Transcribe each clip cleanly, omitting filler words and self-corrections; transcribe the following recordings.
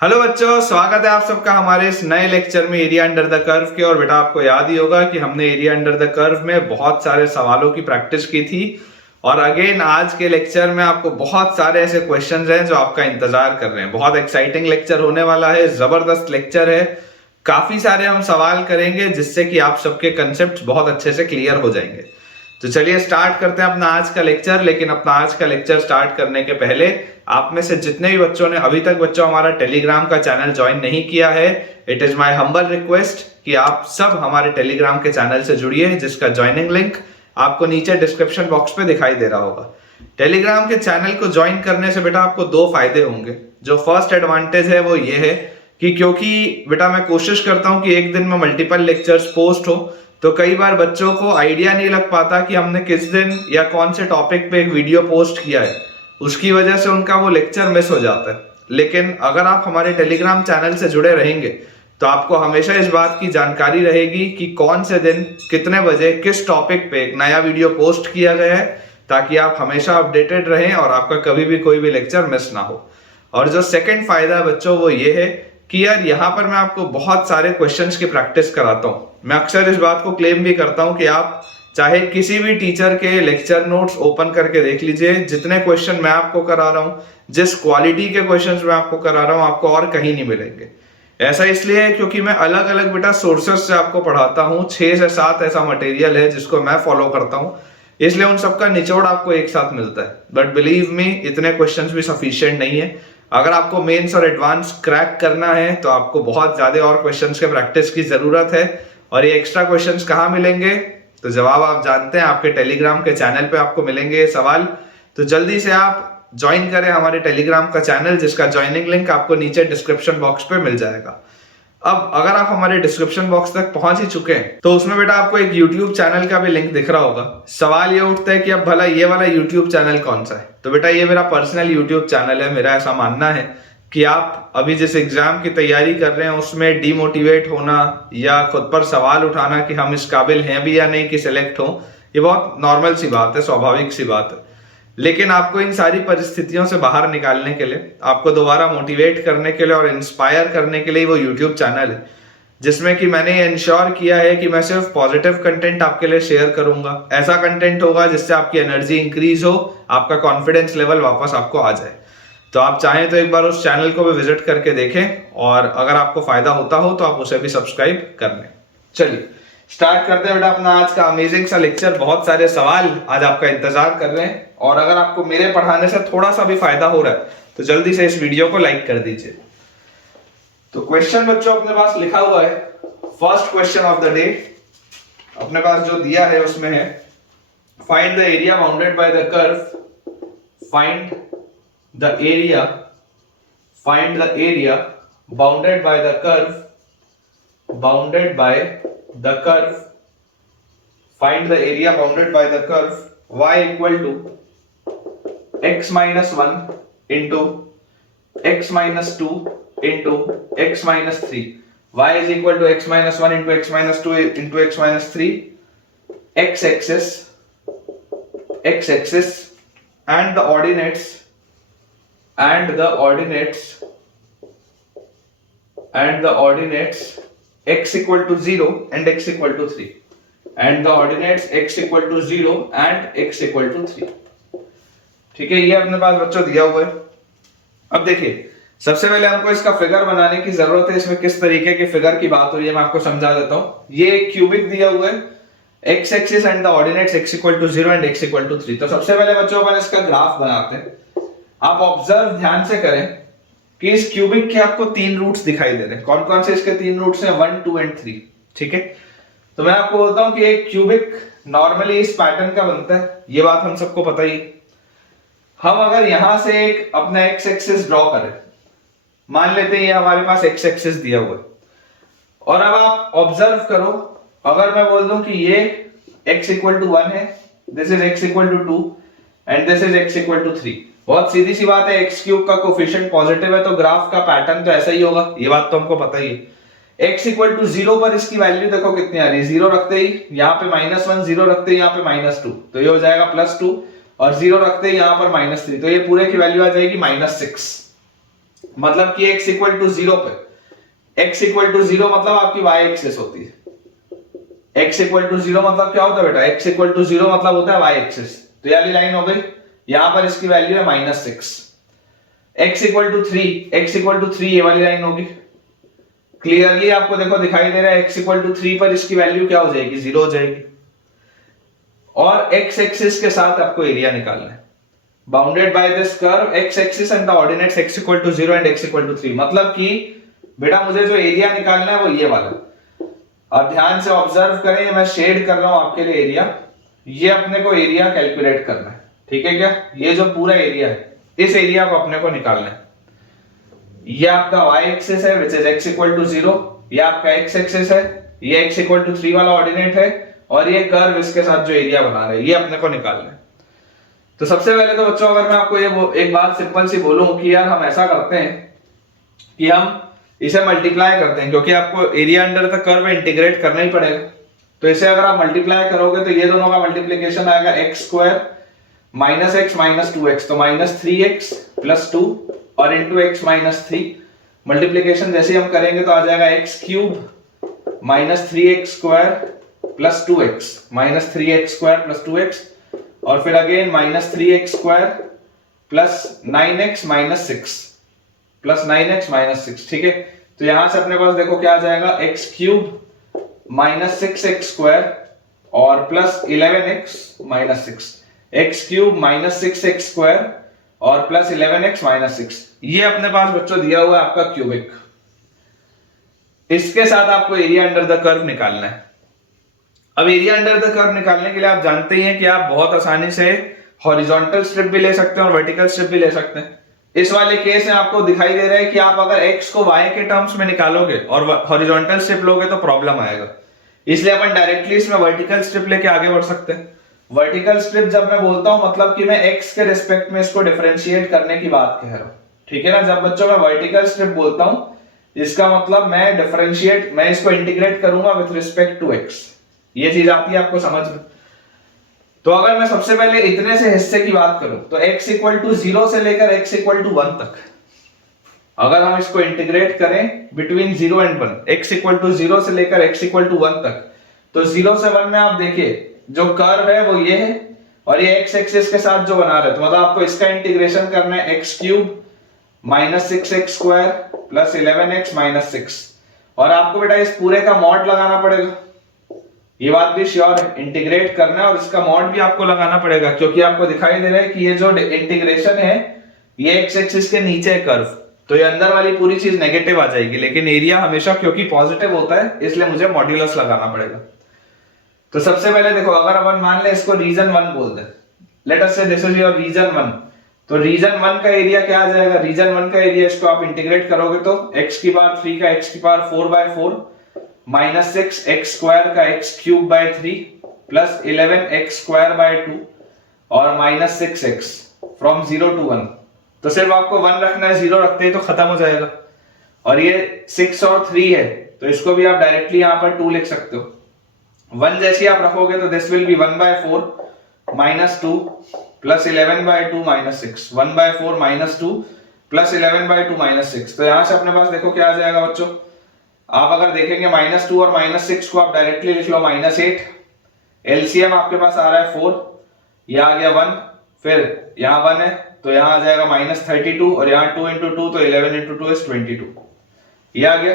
Hello बच्चों, स्वागत है आप सबका हमारे इस नए लेक्चर में एरिया अंडर द कर्व के। और बेटा आपको याद ही होगा कि हमने एरिया अंडर द कर्व में बहुत सारे सवालों की प्रैक्टिस की थी। और अगेन आज के लेक्चर में आपको बहुत सारे ऐसे क्वेश्चंस हैं जो आपका इंतजार कर रहे हैं। बहुत एक्साइटिंग लेक्चर होने वाला है, जबरदस्त लेक्चर है। काफी सारे हम सवाल करेंगे जिससे कि आप सबके कंसेप्ट बहुत अच्छे से क्लियर हो जाएंगे। तो चलिए स्टार्ट करते हैं अपना आज का लेक्चर। लेकिन अपना आज का लेक्चर स्टार्ट करने के पहले आप में से जितने भी बच्चों ने अभी तक बच्चों हमारा टेलीग्राम का चैनल ज्वाइन नहीं किया है, it is my humble request कि आप सब हमारे टेलीग्राम के चैनल से जुड़िए, जिसका ज्वाइनिंग लिंक आपको नीचे डिस्क्रिप्शन बॉक्स पे दिखाई दे रहा होगा। टेलीग्राम के चैनल को ज्वाइन करने से बेटा आपको दो फायदे होंगे। जो फर्स्ट एडवांटेज है वो ये है कि क्योंकि बेटा मैं कोशिश करता हूं कि एक दिन में मल्टीपल लेक्चर्स पोस्ट हो, तो कई बार बच्चों को आइडिया नहीं लग पाता कि हमने किस दिन या कौन से टॉपिक पे एक वीडियो पोस्ट किया है। उसकी वजह से उनका वो लेक्चर मिस हो जाता है। लेकिन अगर आप हमारे टेलीग्राम चैनल से जुड़े रहेंगे तो आपको हमेशा इस बात की जानकारी रहेगी कि कौन से दिन कितने बजे किस टॉपिक पे एक नया वीडियो पोस्ट किया गया है, ताकि आप हमेशा अपडेटेड रहें और आपका कभी भी कोई भी लेक्चर मिस ना हो। और जो सेकंड फायदा है बच्चों वो ये है कि यार यहाँ पर मैं आपको बहुत सारे क्वेश्चंस की प्रैक्टिस कराता हूँ। मैं अक्सर इस बात को क्लेम भी करता हूँ कि आप चाहे किसी भी टीचर के लेक्चर नोट्स ओपन करके देख लीजिए, जितने क्वेश्चन मैं आपको करा रहा हूँ, जिस क्वालिटी के क्वेश्चंस मैं आपको करा रहा हूँ, आपको और कहीं नहीं मिलेंगे। ऐसा इसलिए है क्योंकि मैं अलग अलग बेटा सोर्सेस से आपको पढ़ाता हूँ। 6 से 7 ऐसा मटेरियल है जिसको मैं फॉलो करता हूँ, इसलिए उन सबका निचोड़ आपको एक साथ मिलता है। बट बिलीव मी, इतने क्वेश्चंस भी सफिशिएंट नहीं है। अगर आपको मेंस और एडवांस क्रैक करना है तो आपको बहुत ज्यादा और क्वेश्चंस के प्रैक्टिस की जरूरत है। और ये एक्स्ट्रा क्वेश्चंस कहाँ मिलेंगे, तो जवाब आप जानते हैं, आपके टेलीग्राम के चैनल पे आपको मिलेंगे ये सवाल। तो जल्दी से आप ज्वाइन करें हमारे टेलीग्राम का चैनल, जिसका ज्वाइनिंग लिंक आपको नीचे डिस्क्रिप्शन बॉक्स पे मिल जाएगा। अब अगर आप हमारे डिस्क्रिप्शन बॉक्स तक पहुंच ही चुके हैं तो उसमें बेटा आपको एक यूट्यूब चैनल का भी लिंक दिख रहा होगा। सवाल ये उठता है कि अब भला ये वाला यूट्यूब चैनल कौन सा है। तो बेटा ये मेरा पर्सनल यूट्यूब चैनल है। मेरा ऐसा मानना है कि आप अभी जिस एग्जाम की तैयारी कर रहे हैं उसमें डीमोटिवेट होना या खुद पर सवाल उठाना कि हम इस काबिल हैं भी या नहीं कि सिलेक्ट हो, ये बहुत नॉर्मल सी बात है, स्वाभाविक सी बात है। लेकिन आपको इन सारी परिस्थितियों से बाहर निकालने के लिए, आपको दोबारा मोटिवेट करने के लिए और इंस्पायर करने के लिए वो यूट्यूब चैनल है, जिसमें कि मैंने इंश्योर किया है कि मैं सिर्फ पॉजिटिव कंटेंट आपके लिए शेयर करूंगा। ऐसा कंटेंट होगा जिससे आपकी एनर्जी इंक्रीज हो, आपका कॉन्फिडेंस लेवल वापस आपको आ जाए। तो आप चाहें तो एक बार उस चैनल को भी विजिट करके देखें, और अगर आपको फायदा होता हो तो आप उसे भी सब्सक्राइब कर लें। चलिए स्टार्ट करते हैं बेटा अपना आज का अमेजिंग सा लेक्चर। बहुत सारे सवाल आज आपका इंतजार कर रहे हैं, और अगर आपको मेरे पढ़ाने से थोड़ा सा भी फायदा हो रहा है तो जल्दी से इस वीडियो को लाइक कर दीजिए। तो क्वेश्चन बच्चों अपने पास लिखा हुआ है, first question of the day अपने पास जो दिया है उसमें है, find the area bounded by the curve, find the area bounded by the curve, find the area bounded by the curve y equal to x minus 1 into x minus 2 into x minus 3. Y is equal to x minus 1 into x minus 2 into x minus 3, x axis and the ordinates x equal to 0 and x equal to 3, and the ordinates x equal to 0 and x equal to 3। ठीक है, ये अपने पास बच्चों दिया हुआ है। अब देखिए, सबसे पहले हमको इसका फिगर बनाने की जरूरत है। इसमें किस तरीके के फिगर की बात हो रही है मैं आपको समझा देता हूं। ये एक क्यूबिक दिया हुआ है, x axis and the ordinates x equal to 0 and x equal to 3। तो सबसे पहले बच्चों अपन इसका ग्राफ बनाते हैं। आप ऑब्जर्व ध्यान से करें कि इस क्यूबिक के आपको 3 रूट्स दिखाई दे रहे हैं। कौन कौन से इसके 3 रूट्स हैं? 1, 2 एंड 3। ठीक है, तो मैं आपको बोलता हूं कि एक क्यूबिक नॉर्मली इस पैटर्न का बनता है, ये बात हम सबको पता ही। हम अगर यहां से एक अपना x एक्सिस ड्रॉ करें, मान लेते हैं ये हमारे पास x एक्सिस दिया हुआ है, और अब आप ऑब्जर्व करो, अगर मैं बोल दूं कि ये x इक्वल टू 1 है, this is x equal to 2 and this is x equal to 3। बहुत सीधी सी बात है, x क्यूब का कोफिशिएंट पॉजिटिव है तो ग्राफ का पैटर्न तो ऐसा ही होगा, ये बात तो हमको पता ही है। x इक्वल टू 0 पर इसकी वैल्यू देखो कितनी आ रही है, 0 रखते ही यहाँ पे -1, 0 रखते ही यहाँ पे -2, तो ये हो जाएगा +2, और 0 रखते ही यहाँ पर -3, तो ये पूरे की वैल्यू आ जाएगी -6। मतलब कि x इक्वल टू 0 पे, x इक्वल टू 0 मतलब आपकी y एक्सिस होती है। x इक्वल टू 0 मतलब क्या होता है बेटा, x इक्वल टू 0 मतलब होता है y एक्सिस। तो ये वाली लाइन हो गई, यहां पर इसकी वैल्यू है -6। x equal to 3, x equal to 3 ये वाली लाइन होगी। क्लियरली आपको देखो दिखाई दे रहा है x इक्वल टू 3 पर इसकी वैल्यू क्या हो जाएगी, 0 हो जाएगी। और x एक्सिस के साथ आपको एरिया निकालना है। Bounded by this curve x axis and the ordinates x equal to 0 and x equal to 3। मतलब कि बेटा मुझे जो एरिया निकालना है वो ये वाला। अब ध्यान से ऑब्जर्व करें, मैं शेड कर रहा हूं आपके लिए एरिया। ये अपने को एरिया कैलकुलेट करना है, ठीक है क्या। ये जो पूरा एरिया है, इस एरिया को अपने को निकालना है। ये आपका y एक्सिस है which is x equal to 0, ये आपका x एक्सिस है, ये x इक्वल टू 3 वाला ऑर्डिनेट है, और ये कर्व इसके साथ जो एरिया बना रहे हैं, ये अपने को निकालना है। तो सबसे पहले तो बच्चों अगर मैं आपको ये एक बात सिंपल सी बोलूं कि यार हम ऐसा करते हैं कि हम इसे मल्टीप्लाई करते हैं, क्योंकि आपको area under the curve integrate करना ही पड़ेगा। तो इसे अगर आप मल्टीप्लाई करोगे तो ये दोनों का मल्टीप्लीकेशन आएगा x square minus x minus 2x, तो -3x प्लस 2 और इंटू x माइनस 3। मल्टीप्लीकेशन जैसे हम करेंगे तो आ जाएगा x cube minus 3x square plus 2x, minus 3x square plus 2x, और फिर again minus 3x square plus 9x minus 6 plus 9x minus 6, ठीक है। तो यहां से अपने पास देखो क्या आ जाएगा, x cube minus 6x square और plus 11x minus 6, x cube minus 6x square और प्लस 11x माइनस 6। ये अपने पास बच्चों दिया हुआ है आपका क्यूबिक। इसके साथ आपको एरिया अंडर द कर्व निकालना है। अब एरिया अंडर द कर्व निकालने के लिए आप जानते ही हैं कि आप बहुत आसानी से हॉरिजॉन्टल स्ट्रिप भी ले सकते हैं और वर्टिकल स्ट्रिप भी ले सकते हैं। इस वाले केस में आपको दिखाई दे रहा है कि आप अगर x को y के टर्म्स में निकालोगे और हॉरिजॉन्टल स्ट्रिप लोगे तो प्रॉब्लम आएगा, इसलिए अपन डायरेक्टली इसमें वर्टिकल स्ट्रिप लेके आगे बढ़ सकते हैं। वर्टिकल स्ट्रिप जब मैं बोलता हूं मतलब कि मैं x के रिस्पेक्ट में इसको डिफरेंशिएट करने की बात कह रहा हूं, ठीक है ना। जब बच्चों मैं वर्टिकल स्ट्रिप बोलता हूं इसका मतलब मैं डिफरेंशिएट, मैं इसको इंटीग्रेट करूंगा विद रिस्पेक्ट टू x। ये चीज आती है आपको समझ में। तो अगर मैं सबसे पहले इतने से हिस्से की बात करूं तो x इक्वल टू 0 से लेकर x इक्वल टू 1 तक अगर हम इसको इंटीग्रेट करें between 0 and 1, x equal to 0 से लेकर x इक्वल टू 1 तक, तो 0 से 1 में आप देखिए जो कर्व है वो ये है और ये x एक्सिस के साथ जो बना रहे हैं, तो मतलब आपको इसका इंटीग्रेशन करना है x cube minus 6x square plus 11x minus 6, और आपको बेटा इस पूरे का मॉड लगाना पड़ेगा। ये बात भी श्योर है, इंटीग्रेट करना है और इसका मॉड भी आपको लगाना पड़ेगा, क्योंकि आपको दिखाई दे रहा है कि ये जो इंटीग्रेशन है ये x एक्सिस के नीचे है कर्व, तो ये अंदर वाली पूरी चीज नेगेटिव आ जाएगी, लेकिन एरिया हमेशा क्योंकि पॉजिटिव होता है इसलिए मुझे मॉड्यूलस लगाना पड़ेगा। तो सबसे पहले देखो अगर अपन मान ले इसको रीजन 1 बोल दे, late us say this is your region 1, तो रीजन 1 का एरिया क्या आ जाएगा, रीजन 1 का एरिया इसको आप इंटीग्रेट करोगे तो x की पावर 3 का x की पावर 4/4 माइनस 6 x स्क्वायर का x cube bye 3 plus 11x square by 2 और माइनस 6x फ्रॉम 0 टू 1। तो सिर्फ आपको 1 रखना है, 0 रखते ही तो खत्म हो जाएगा। और ये 6 और 3 है तो इसको भी आप डायरेक्टली यहां पर 2 लिख सकते हो। 1 जैसे आप रखोगे तो this will B 1/4 minus 2 plus 11/2 minus 6, 1/4 minus 2 plus 11/2 minus 6। तो यहां से अपने पास देखो क्या आ जाएगा बच्चों, आप अगर देखेंगे -2 और -6 को आप डायरेक्टली लिख लो -8, एलसीएम आपके पास आ रहा है 4, ये आ गया 1, फिर यहाँ 1 है तो यहाँ आ जाएगा -32 और यहाँ 2 into 2 तो 11 into 2 is 22, ये आ गया।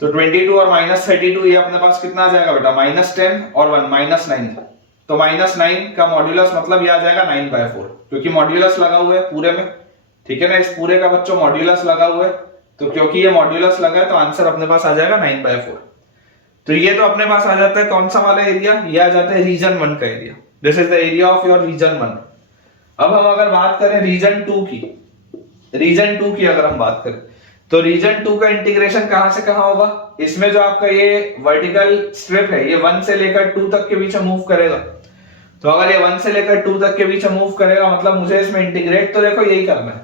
तो 22 और -32 ये अपने पास कितना आ जाएगा बेटा, -10 और 1 -9, तो -9 का मॉड्यूलस मतलब ये आ जाएगा 9/4, क्योंकि मॉड्यूलस लगा हुआ है पूरे में, ठीक है ना। इस पूरे का बच्चों मॉड्यूलस लगा हुआ है, तो क्योंकि ये मॉड्यूलस लगा है तो आंसर अपने पास आ जाएगा 9/4। तो ये तो अपने पास आ जाता है कौन सा वाला एरिया, ये आ जाता है रीजन 1 का area, this is the area of your region 1। अब हम अगर बात करें रीजन 2 की, रीजन 2 की अगर हम बात करें तो रीजन 2 का इंटीग्रेशन कहां से कहां होगा, इसमें जो आपका ये वर्टिकल स्ट्रिप है ये 1 से लेकर 2 तक के बीच मूव करेगा। तो अगर ये 1 से लेकर 2 तक के बीच मूव करेगा मतलब मुझे इसमें इंटीग्रेट तो देखो यही करना है,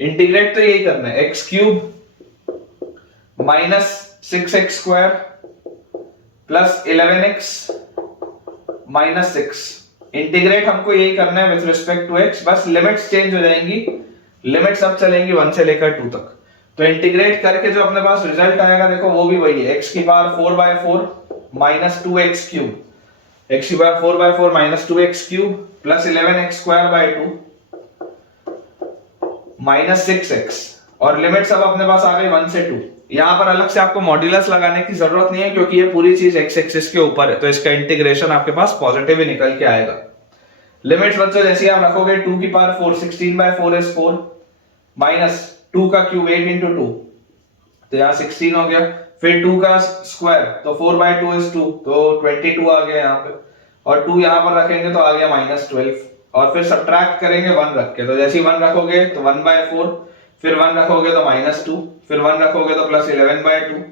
इंटीग्रेट तो यही करना है, x cube minus 6x square plus 11x minus 6, integrate हमको यही करना है विथ रिस्पेक्ट टू x, बस लिमिट्स चेंज हो जाएंगी, लिमिट सब चलेंगी 1 से लेकर 2 तक। तो इंटीग्रेट करके जो अपने पास रिजल्ट आएगा देखो वो भी वही है, x की power 4/4 minus 2x cube, x की power 4/4 minus 2x cube plus 11x² 2 minus 6x, और लिमिट सब अपने पास आ गई 1 से 2। यहाँ पर अलग से आपको मॉड्यूलस लगाने की जरूरत नहीं है क्योंकि ये पूरी चीज x एक्सिस के ऊपर है, तो इसका इंटीग्रेशन आपके पास पॉजिटिव ही निकल के आएगा। लिमिट्स बच्चों जैसे आप रखोगे 2 की पावर 4 16/4 इज 4 माइनस 2 का क्यूब 8 into 2 तो यहाँ 16 हो गया, फिर 2 का स्क्वायर तो 4/2 इज 2 तो 22 आ गया यहाँ पे, और 2 यहाँ पर रखेंगे तो आ गया -12, और फिर सब्ट्रैक्ट करेंगे 1 रख के, तो जैसे ही 1 रखोगे तो 1/4, फिर 1 रखोगे तो -2, फिर 1 रखोगे तो +11/2,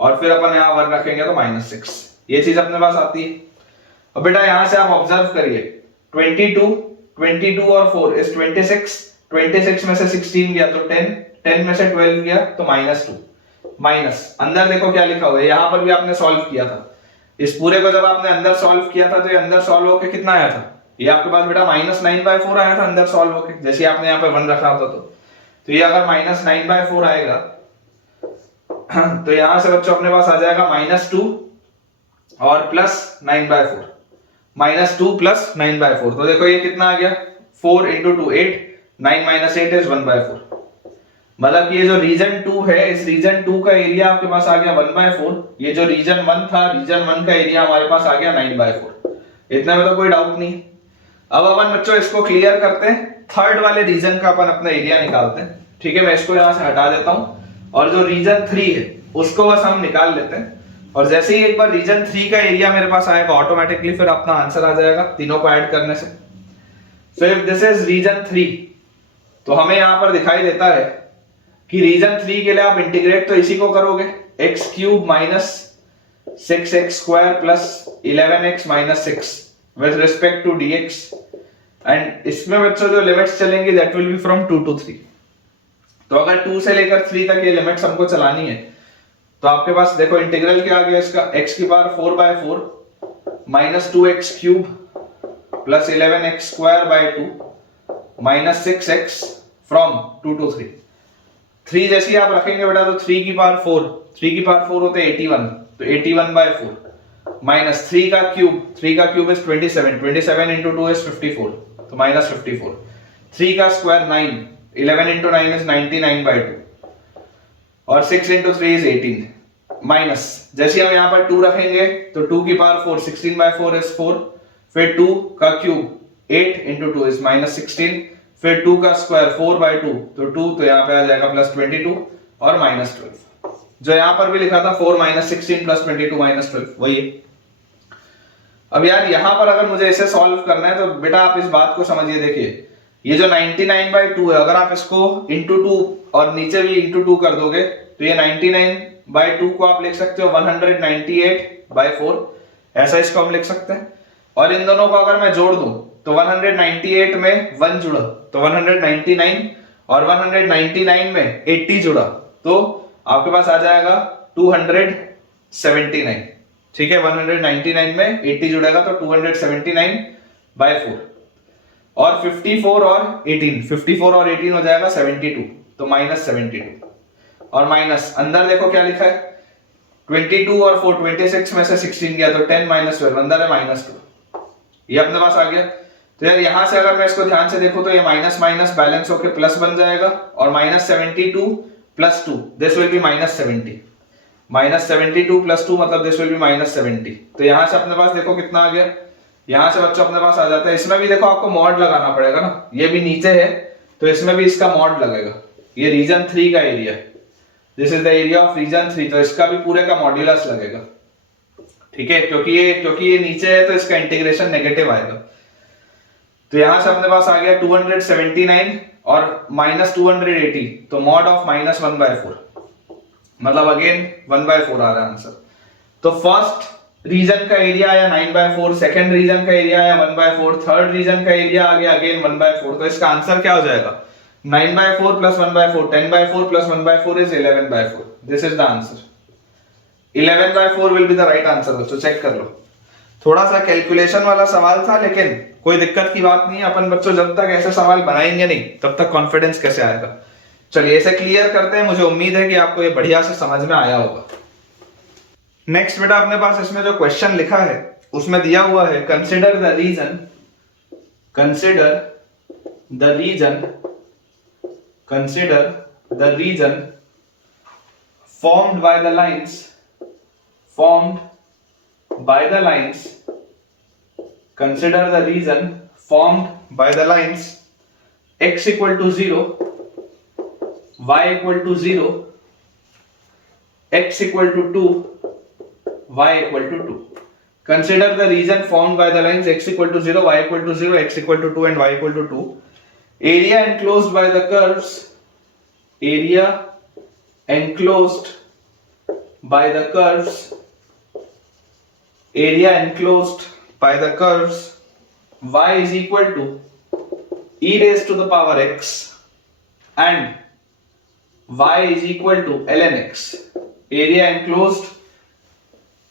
और फिर अपन यहाँ 1 रखेंगे तो -6। ये चीज अपने पास आती है। अब बेटा यहाँ से आप ऑब्जर्व करिए 22 और 4 इज 26 में से 16 गया तो 10 में से 12 गया तो -2, माइनस अंदर देखो क्या लिखा हुआ है, यहाँ पर भी आपने सॉल्व किया था, इस पूरे को जब आपने अंदर सॉल्व किया था तो ये अंदर सॉल्व होके कितना आया था, ये आपके पास बेटा -9/4 आया था अंदर सॉल्व होके, जैसे आपने यहाँ पे 1 रखा होता तो ये अगर -9/4 आएगा तो यहां से बच्चों अपने पास आ जाएगा -2 और +9/4, -2 + 9/4, तो देखो ये कितना आ गया 4 × 2 8, 9 - 8 इज 1/4, मतलब ये जो रीजन 2 है इस रीजन 2 का एरिया आपके पास आ गया 1/4, ये जो रीजन 1 था रीजन 1 का एरिया हमारे पास आ गया 9/4, इतने में तो कोई डाउट नहीं। अब अपन बच्चों इसको क्लियर करते हैं, थर्ड वाले रीजन का अपन अपना एरिया निकालते हैं, ठीक है, मैं इसको यहां से हटा देता हूं, और जो रीजन 3 है उसको बस हम निकाल लेते हैं, और जैसे ही एक बार रीजन 3 का एरिया मेरे पास आएगा ऑटोमेटिकली फिर अपना आंसर आ जाएगा तीनों को ऐड करने से। So if this is region 3 तो हमें यहां पर दिखाई देता है कि रीजन 3 के लिए आप इंटीग्रेट तो इसी को करोगे, x³ - 6x² + 11x - 6 with respect to dx, and इसमें बच्चों जो लिमिट्स चलेंगी that will be from 2 to 3। तो अगर 2 से लेकर 3 तक ये लिमिट्स हमको चलानी है तो आपके पास देखो इंटीग्रल क्या आ गया इसका, x की power 4/4 minus 2x³ plus 11x² 2 minus 6x from 2 to 3। 3 जैसे आप रखेंगे बेटा तो 3 की पावर 4 होते 81, तो 81/4 माइनस 3 का क्यूब इज 27 into 2 is 54, तो -54, 3 का स्क्वायर 9, 11 into 9 is 99/2, और 6 into 3 is 18, माइनस जैसे हम यहाँ पर 2 रखेंगे तो 2 की पावर 4 16/4 is 4, फिर 2 का क्यूब 8 into 2 is -16, फिर 2 का स्क्वायर 4/2 तो 2, तो यहाँ पे आ जाएगा +22 और -12, जो यहाँ पर भी लिखा था 4 - 16 + 22 -12 वही है। अब यार यहाँ पर अगर मुझे इसे सॉल्व करना है तो बेटा आप इस बात को समझिए, देखिए ये जो 99/2 है अगर आप इसको into 2 और नीचे भी into 2 कर दोगे तो ये 99/2 को आप लिख सकते हो 198/4, ऐसा इसको हम लिख सकते हैं, और इन दोनों को अगर मैं जोड़ दूं तो 198 में 1 जुड़ा तो 199, और 199 में 80 जुड़ा तो आपके पास आ जाएगा 279, ठीक है, 199 में 80 जुड़ेगा तो 279/4, और 54 और 18 हो जाएगा 72, तो -72, और माइनस अंदर देखो क्या लिखा है 22 और 4 26 में से 16 गया तो 10 - 12 अंदर है -2, ये अपने पास आ गया। तो यार यहां से अगर मैं इसको ध्यान से देखूं तो ये माइनस माइनस बैलेंस होके प्लस बन जाएगा, और -72 + 2 दिस विल बी -70, -72 + 2 मतलब दिस विल बी -70, तो यहां से अपने पास देखो कितना आ गया, यहां से बच्चों अपने पास आ जाता है, इसमें भी देखो आपको मॉड लगाना पड़ेगा ना, ये भी नीचे है तो इसमें भी इसका मॉड लगेगा, ये रीजन 3 का एरिया है, this is the area of region 3, तो इसका भी पूरे का मॉड्यूलस लगेगा, ठीक है, क्योंकि ये नीचे है तो इसका इंटीग्रेशन नेगेटिव आएगा। तो यहां से अपने पास आ गया 279 और -280, तो मॉड ऑफ -1/4 मतलब अगेन 1/4 आ रहा है आंसर। तो फर्स्ट रीजन का एरिया आया 9/4, सेकंड रीजन का एरिया आया 1/4, थर्ड रीजन का एरिया आ गया अगेन 1/4, तो इसका आंसर क्या हो जाएगा 9/4 + 1/4, 10/4 + 1/4 is 11/4, this is the answer, 11/4 will be the right answer, बच्चों चेक कर लो। थोड़ा सा कैलकुलेशन वाला सवाल था, लेकिन कोई दिक्कत की बात नहीं है। अपन बच्चों जब तक ऐसे सवाल बनाएंगे नहीं तब तक कॉन्फिडेंस कैसे आएगा। चलिए इसे क्लियर करते हैं। मुझे उम्मीद है कि आपको ये बढ़िया से समझ में आया होगा। नेक्स्ट बेटा अपने पास इसमें जो क्वेश्चन लिखा है उसमें दिया हुआ है consider the region formed by the lines consider the region formed by the lines x equal to 0, y equal to 0, x equal to 2, y equal to 2. Consider the region formed by the lines x equal to 0, y equal to 0, x equal to 2 and y equal to 2. Area enclosed by the curves y is equal to e raised to the power x and y is equal to ln x. Area enclosed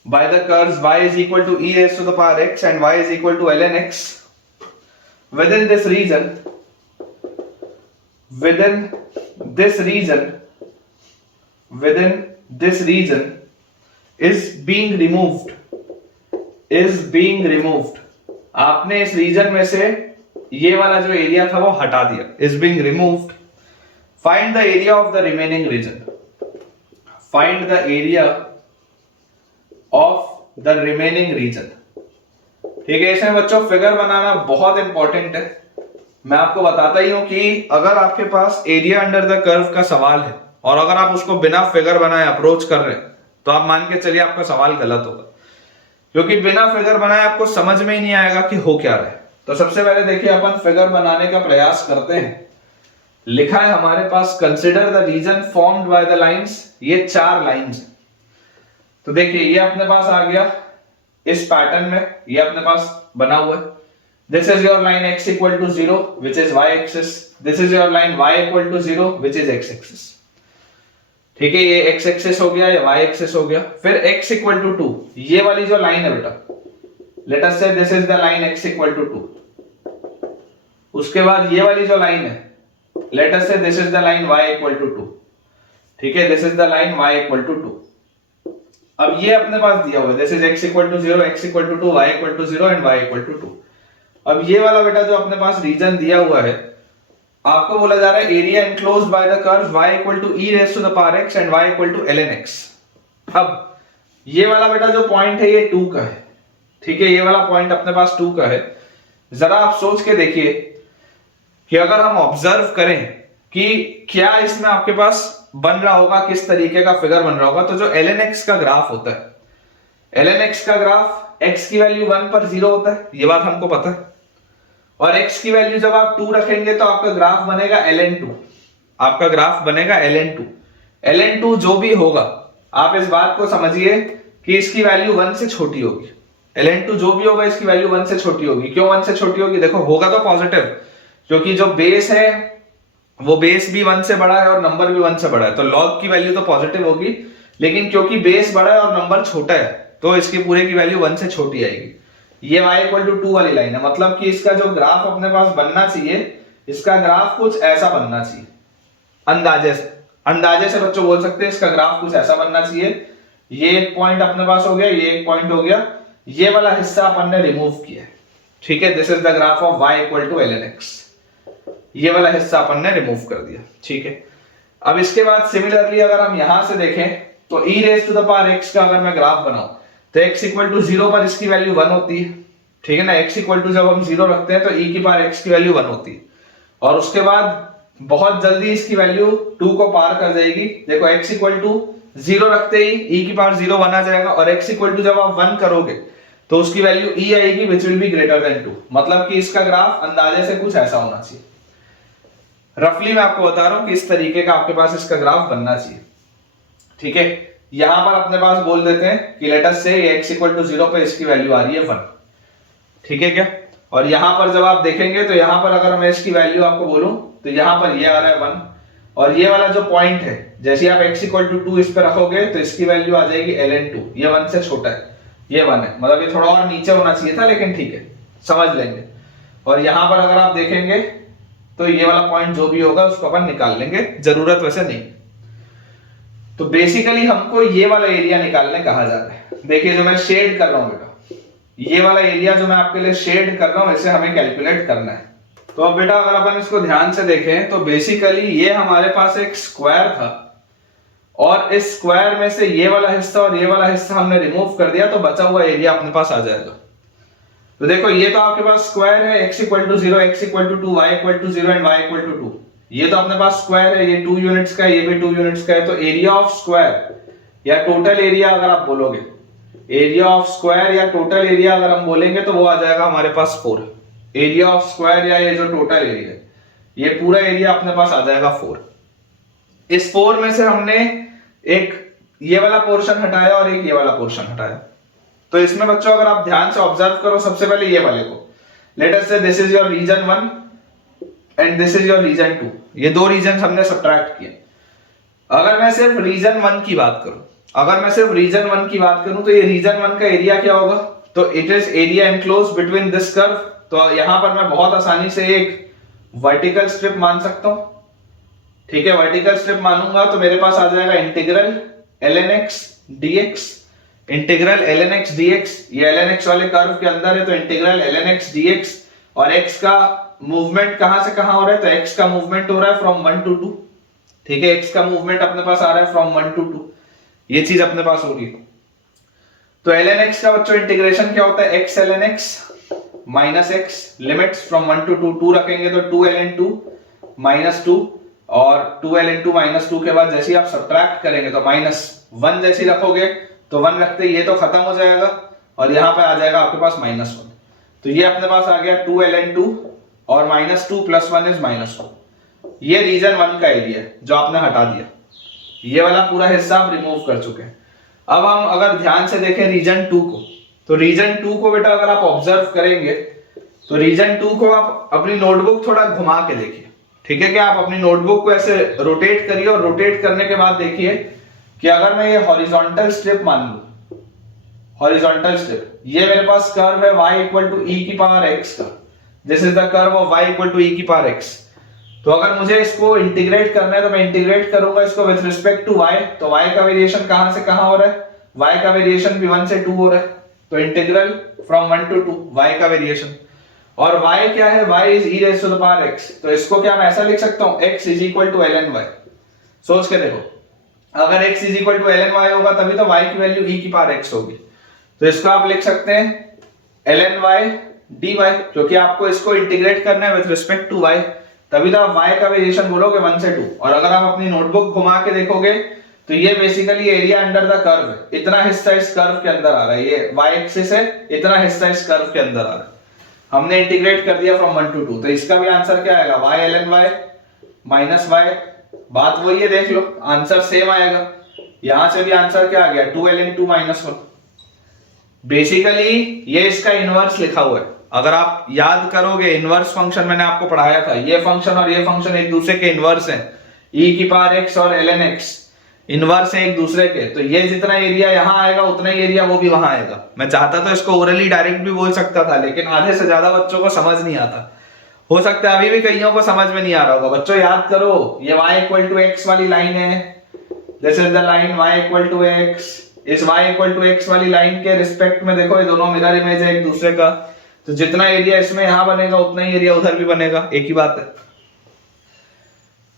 by the curves y is equal to e raised to the power x and y is equal to ln x. Within this region is being removed. आपने इस reason में से ये वाला जो area था वो हटा दिया, is being removed. Find the area of the remaining region. ठीक है, इसमें बच्चों फिगर बनाना बहुत इंपॉर्टेंट है। मैं आपको बताता ही हूं कि अगर आपके पास एरिया अंडर द कर्व का सवाल है और अगर आप उसको बिना फिगर बनाए अप्रोच कर रहे हैं तो आप मान के चलिए आपका सवाल गलत होगा, क्योंकि बिना फिगर बनाए आपको समझ में ही नहीं आएगा कि हो क्या रहा है। तो सबसे पहले देखिए अपन फिगर बनाने का प्रयास करते हैं। लिखा है हमारे पास consider the region formed by the lines, ये 4 लाइंस है। तो देखिए ये अपने पास आ गया इस पैटर्न में, ये अपने पास बना हुआ है। This is your line x equal to 0 which is y axis. This is your line y equal to 0 which is x axis. ठीक है, ये x axis हो गया, ये y axis हो गया। फिर x equal to 2, ये वाली जो लाइन है बेटा, let us say this is the line x equal to 2. उसके बाद ये वाली जो लाइन है, let us say this is the line y equal to 2. ठीक है, this is the line y equal to 2. अब ये अपने पास दिया हुआ है, this is x equal to 0, x equal to 2, y equal to 0 and y equal to 2. अब ये वाला बेटा जो अपने पास रीजन दिया हुआ है, आपको बोला जा रहा है area enclosed by the curve y equal to e raise to the power x and y equal to ln x। अब ये वाला बेटा जो पॉइंट है ये 2 का है, ठीक है, ये वाला पॉइंट अपने पास 2 का है। जरा आप सोच के देखिए कि अगर हम ऑब्जर्व करें कि क्या इसमें आपके पास बन रहा होगा, किस तरीके का फिगर बन रहा होगा, तो जो ln x का ग्राफ होता है, ln x का ग्राफ x की वैल्यू 1 पर 0 होता है, ये बात हमको पता है। और x की वैल्यू जब आप 2 रखेंगे तो आपका ग्राफ बनेगा ln2, आपका ग्राफ बनेगा ln2। ln2 जो भी होगा, आप इस बात को समझिए कि इसकी वैल्यू 1 से छोटी होगी। ln2 जो भी होगा इसकी वैल्यू 1 से छोटी होगी। क्यों 1 से छोटी होगी? देखो होगा तो पॉजिटिव, क्योंकि जो बेस है वो बेस भी 1 से बड़ा है और नंबर भी 1 से बड़ा है, तो log की वैल्यू तो पॉजिटिव होगी। लेकिन क्योंकि बेस बड़ा है और नंबर छोटा है तो इसकी पूरे की वैल्यू 1 से छोटी आएगी। ये y इक्वल टू 2 वाली लाइन है, मतलब कि इसका जो ग्राफ अपने पास बनना चाहिए, इसका ग्राफ कुछ ऐसा बनना चाहिए। अंदाजे से बच्चों बोल सकते हैं इसका ग्राफ कुछ ऐसा बनना चाहिए। ये एक पॉइंट अपने पास हो गया, ये एक पॉइंट हो गया, ये वाला हिस्सा अपन ने रिमूव किया, ठीक है। This is the graph of y equal to ln x, ये वाला हिस्सा अपन ने रिमूव कर दिया, ठीक है। अब इसके बाद सिमिलरली अगर हम यहां से देखें तो e raise to the power x का अगर मैं ग्राफ बनाऊं तो x इक्वल टू 0 पर इसकी वैल्यू 1 होती है, ठीक है ना। x इक्वल टू जब हम 0 रखते हैं तो e की पावर x की वैल्यू 1 होती है, और उसके बाद बहुत जल्दी इसकी वैल्यू 2 को पार कर जाएगी। देखो x इक्वल टू 0 रखते ही e की पावर 0 1 आ जाएगा, और x इक्वल टू जब आप 1 करोगे तो उसकी वैल्यू e आएगी which will be greater than 2। मतलब कि इसका ग्राफ अंदाजे से कुछ ऐसा होना चाहिए। रफली मैं आपको बता रहा हूं कि इस तरीके का आपके पास इसका ग्राफ बनना चाहिए, ठीक है। यहां पर अपने पास बोल देते हैं कि लेट अस से x इक्वल टू 0 पे इसकी वैल्यू आ रही है 1, ठीक है क्या। और यहां पर जब आप देखेंगे तो यहां पर अगर मैं इसकी वैल्यू आपको बोलूं तो यहां पर ये आ रहा है 1, और ये वाला जो पॉइंट है, जैसे आप x इक्वल टू 2 इस पे रखोगे तो इसकी वैल्यू आ जाएगी ln2, ये 1 से छोटा है। ये 1 है, मतलब ये थोड़ा और नीचे होना चाहिए था, लेकिन ठीक है, समझ लेंगे। और यहाँ पर अगर आप देखेंगे तो ये वाला पॉइंट जो भी होगा उसको अपन निकाल लेंगे, जरूरत वैसे नहीं। तो बेसिकली हमको ये वाला एरिया निकालने कहा जा रहा है। देखिए जो मैं शेड कर रहा हूँ बेटा, ये वाला एरिया जो मैं आपके लिए शेड कर रहा हूँ, इसे हमें कैलकुलेट करना है। तो अब बेटा अगर अपन इसको ध्यान से देखें तो बेसिकली ये हमारे पास एक स्क्वायर था, और इस स्क्वायर में से ये वाला हिस्सा और ये वाला हिस्सा हमने रिमूव कर दिया, तो बचा हुआ एरिया अपने पास आ जाएगा। तो देखो ये तो आपके पास स्क्वायर है, x = 0, x = 2, y = 0 and y = 2। ये तो अपने पास स्क्वायर है, ये 2 यूनिट्स का है, ये भी 2 यूनिट्स का है। तो एरिया ऑफ स्क्वायर या टोटल एरिया अगर आप बोलोगे, एरिया ऑफ स्क्वायर या टोटल एरिया अगर हम बोलेंगे तो वो आ जाएगा हमारे पास 4। एरिया ऑफ स्क्वायर या ये जो टोटल एरिया है, ये पूरा एरिया अपने पास आ जाएगा 4। इस 4 में से हमने एक ये वाला पोर्शन हटाया और एक ये वाला पोर्शन हटाया। तो इसमें बच्चों अगर आप ध्यान से ऑब्जर्व करो, सबसे पहले ये वाले को, let us say this is your region 1 and this is your region 2। ये दो रीजन हमने सब्ट्रैक्ट किए। अगर मैं सिर्फ रीजन 1 की बात करूं, तो ये रीजन 1 का एरिया क्या होगा? तो it is area enclose between this curve. तो यहां पर मैं बहुत आसानी से एक वर्टिकल स्ट्रिप मान सकता हूं। ठीक है, वर्टिकल स्ट्रिप मानूंगा तो मेरे पास आ जाएगा integral ln x dx। Integral ln x dx, ये ln x वाले कर्व के अंदर है, तो इंटीग्रल ln x dx। और x का मूवमेंट कहां से कहां हो रहा है? तो x का मूवमेंट हो रहा है फ्रॉम 1 to 2। ठीक है, x का मूवमेंट अपने पास आ रहा है फ्रॉम 1 to 2, ये चीज अपने पास होगी। तो ln x का बच्चों इंटीग्रेशन क्या होता है? x ln x minus x, limits from 1 to 2, 2 रखेंगे तो 2 ln 2 माइनस 2, और 2 ln 2 माइनस 2 के बाद जैसे ही आप सब्ट्रैक्ट करेंगे तो -1 जैसे रखोगे तो 1 रखते ही ये तो खत्म हो जाएगा, और यहाँ पे आ जाएगा आपके पास -1। तो ये अपने पास आ गया 2 ln 2 और -2 + 1 इज -1। ये रीजन 1 का एरिया है जो आपने हटा दिया, ये वाला पूरा हिस्सा आप रिमूव कर चुके हैं। अब हम अगर ध्यान से देखें रीजन 2 को, तो रीजन 2 को बेटा अगर आप ऑब्जर्व करेंगे तो रीजन 2 को आप अपनी नोटबुक थोड़ा घुमा के देखिए। ठीक है, क्या आप अपनी नोटबुक को ऐसे रोटेट करिए, और रोटेट करने के बाद देखिए कि अगर मैं ये हॉरिजॉन्टल स्ट्रिप मान लूं, हॉरिजॉन्टल स्ट्रिप, ये मेरे पास कर्व है y = e⁻x का, this is the curve of y = e⁻x। तो अगर मुझे इसको इंटीग्रेट करना है तो मैं इंटीग्रेट करूंगा इसको विद रिस्पेक्ट टू y। तो y का वेरिएशन कहां से कहां हो रहा है? y का वेरिएशन भी 1 से 2 हो रहा है, तो इंटीग्रल फ्रॉम 1 to 2 y का वेरिएशन। और y क्या है? y is e⁻x। तो इसको क्या मैं ऐसा लिख सकता हूं? x = ln y। सोच के देखो, अगर x = ln y होगा तभी तो y की वैल्यू e⁻x होगी। तो इसको आप लिख सकते हैं ln y dy, क्योंकि आपको इसको इंटीग्रेट करना है विद रिस्पेक्ट टू y, तभी तो आप y का वेरिएशन बोलोगे 1 से 2। और अगर आप अपनी नोटबुक घुमा के देखोगे तो ये basically area under the curve है। इतना हिस्सा इस कर्व के अंदर आ रहा है, ये y एक्सिस है, इतना हिस्सा इस कर्व के अंदर आ रहा है। हमने इंटीग्रेट कर दिया फ्रॉम 1 to 2, तो इसका भी आंसर क्या आएगा? y ln y minus y। बात वही है, देख लो आंसर सेम आएगा। यहां से भी आंसर क्या आ गया? 2 ln 2 माइनस 1। बेसिकली ये इसका इनवर्स लिखा हुआ है। अगर आप याद करोगे, इनवर्स फंक्शन मैंने आपको पढ़ाया था, ये फंक्शन और ये फंक्शन एक दूसरे के इनवर्स हैं। e⁻x और ln x इनवर्स है एक दूसरे के, तो ये जितना एरिया यहाँ आएगा उतना ही एरिया वो भी वहां आएगा। मैं चाहता तो इसको ओरली डायरेक्ट भी बोल सकता था, लेकिन आधे से ज्यादा बच्चों को समझ नहीं आता। हो सकता है अभी भी कईयों को समझ में नहीं आ रहा होगा। बच्चों याद करो, ये y = x वाली लाइन है, this is the line y = x। इस y = x वाली लाइन के रिस्पेक्ट में देखो, ये दोनों मिरर इमेज है एक दूसरे का, तो जितना एरिया इसमें यहां बनेगा उतना ही एरिया उधर भी बनेगा, एक ही बात है।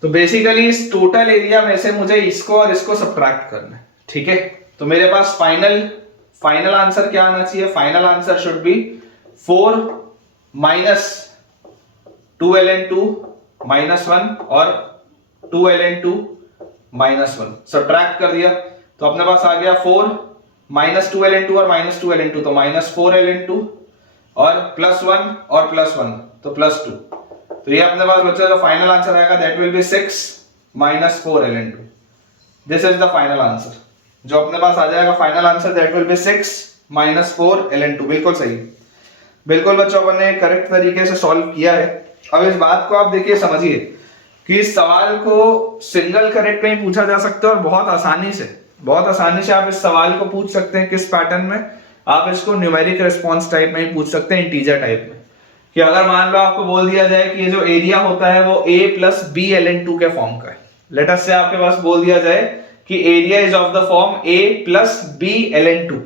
तो बेसिकली इस टोटल एरिया में से मुझे इसको और इसको सब्ट्रैक्ट करना है। ठीक है, तो मेरे पास फाइनल आंसर क्या आना चाहिए? Final answer should be 4 - 2 ln 2 - 1 और 2 ln 2 - 1। सब्ट्रैक्ट कर दिया तो अपने पास आ गया 4 - 2 ln 2 और -2 ln 2, तो -4 ln 2 और +1 और +1 तो +2। तो ये अपने पास बच्चा जो फाइनल आंसर आएगा that will be 6 - 4 ln 2। This is the final answer. जो अपने पास आ जाएगा final answer that will be 6 - 4 ln 2। बिल्कुल सही, बिल्कुल बच्चों अपन ने करेक्ट तरीके से सॉल्व किया है। अब इस बात को आप देखिए, समझिए कि इस सवाल को सिंगल करेक्ट में ही पूछा जा सकता है, और बहुत आसानी से आप इस सवाल को पूछ सकते हैं। किस पैटर्न में? आप इसको न्यूमेरिक रिस्पॉन्स टाइप में ही पूछ सकते हैं, इंटीजर टाइप में। कि अगर मान लो आपको बोल दिया जाए कि ये जो एरिया होता है वो a प्लस बी ln2 के फॉर्म का है, लेट अस से आपके पास बोल दिया जाए कि area is of the form a plus b ln2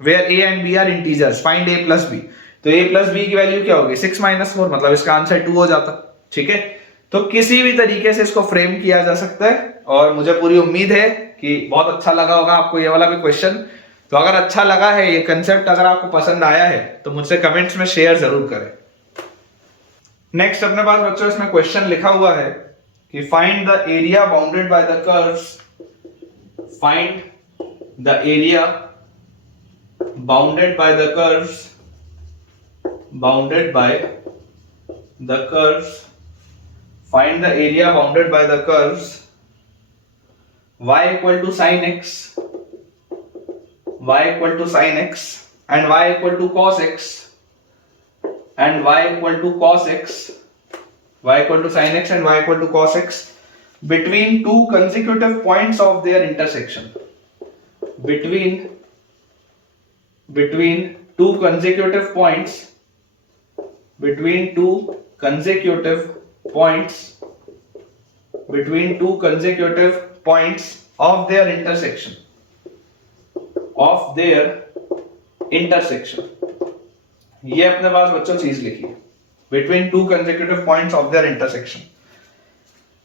where a and b are integers, find a plus b। तो a प्लस b की वैल्यू क्या होगी 6 माइनस 4, मतलब इसका आंसर 2 हो जाता। ठीक है, तो किसी भी तरीके से इसको फ्रेम किया जा सकता है, और मुझे पूरी उम्मीद है कि बहुत अच्छा लगा होगा आपको ये वाला भी क्वेश्चन। तो अगर अच्छा लगा है ये कंसेप्ट, अगर आपको पसंद आया है तो मुझसे कमेंट्स में शेयर जरूर करें। नेक्स्ट अपने पास बच्चों इसमें क्वेश्चन लिखा हुआ है कि find the area bounded by the curves, find the area bounded by the curves, bounded by the curves, find the area bounded by the curves y equal to sin x, y equal to sin x and y equal to cos x and y equal to cos x, y equal to sin x and y equal to cos x between two consecutive points of their intersection, between two consecutive points, between two consecutive points, between two consecutive points of their intersection, of their intersection। ये अपने पास बच्चों चीज लिखी है, between two consecutive points of their intersection.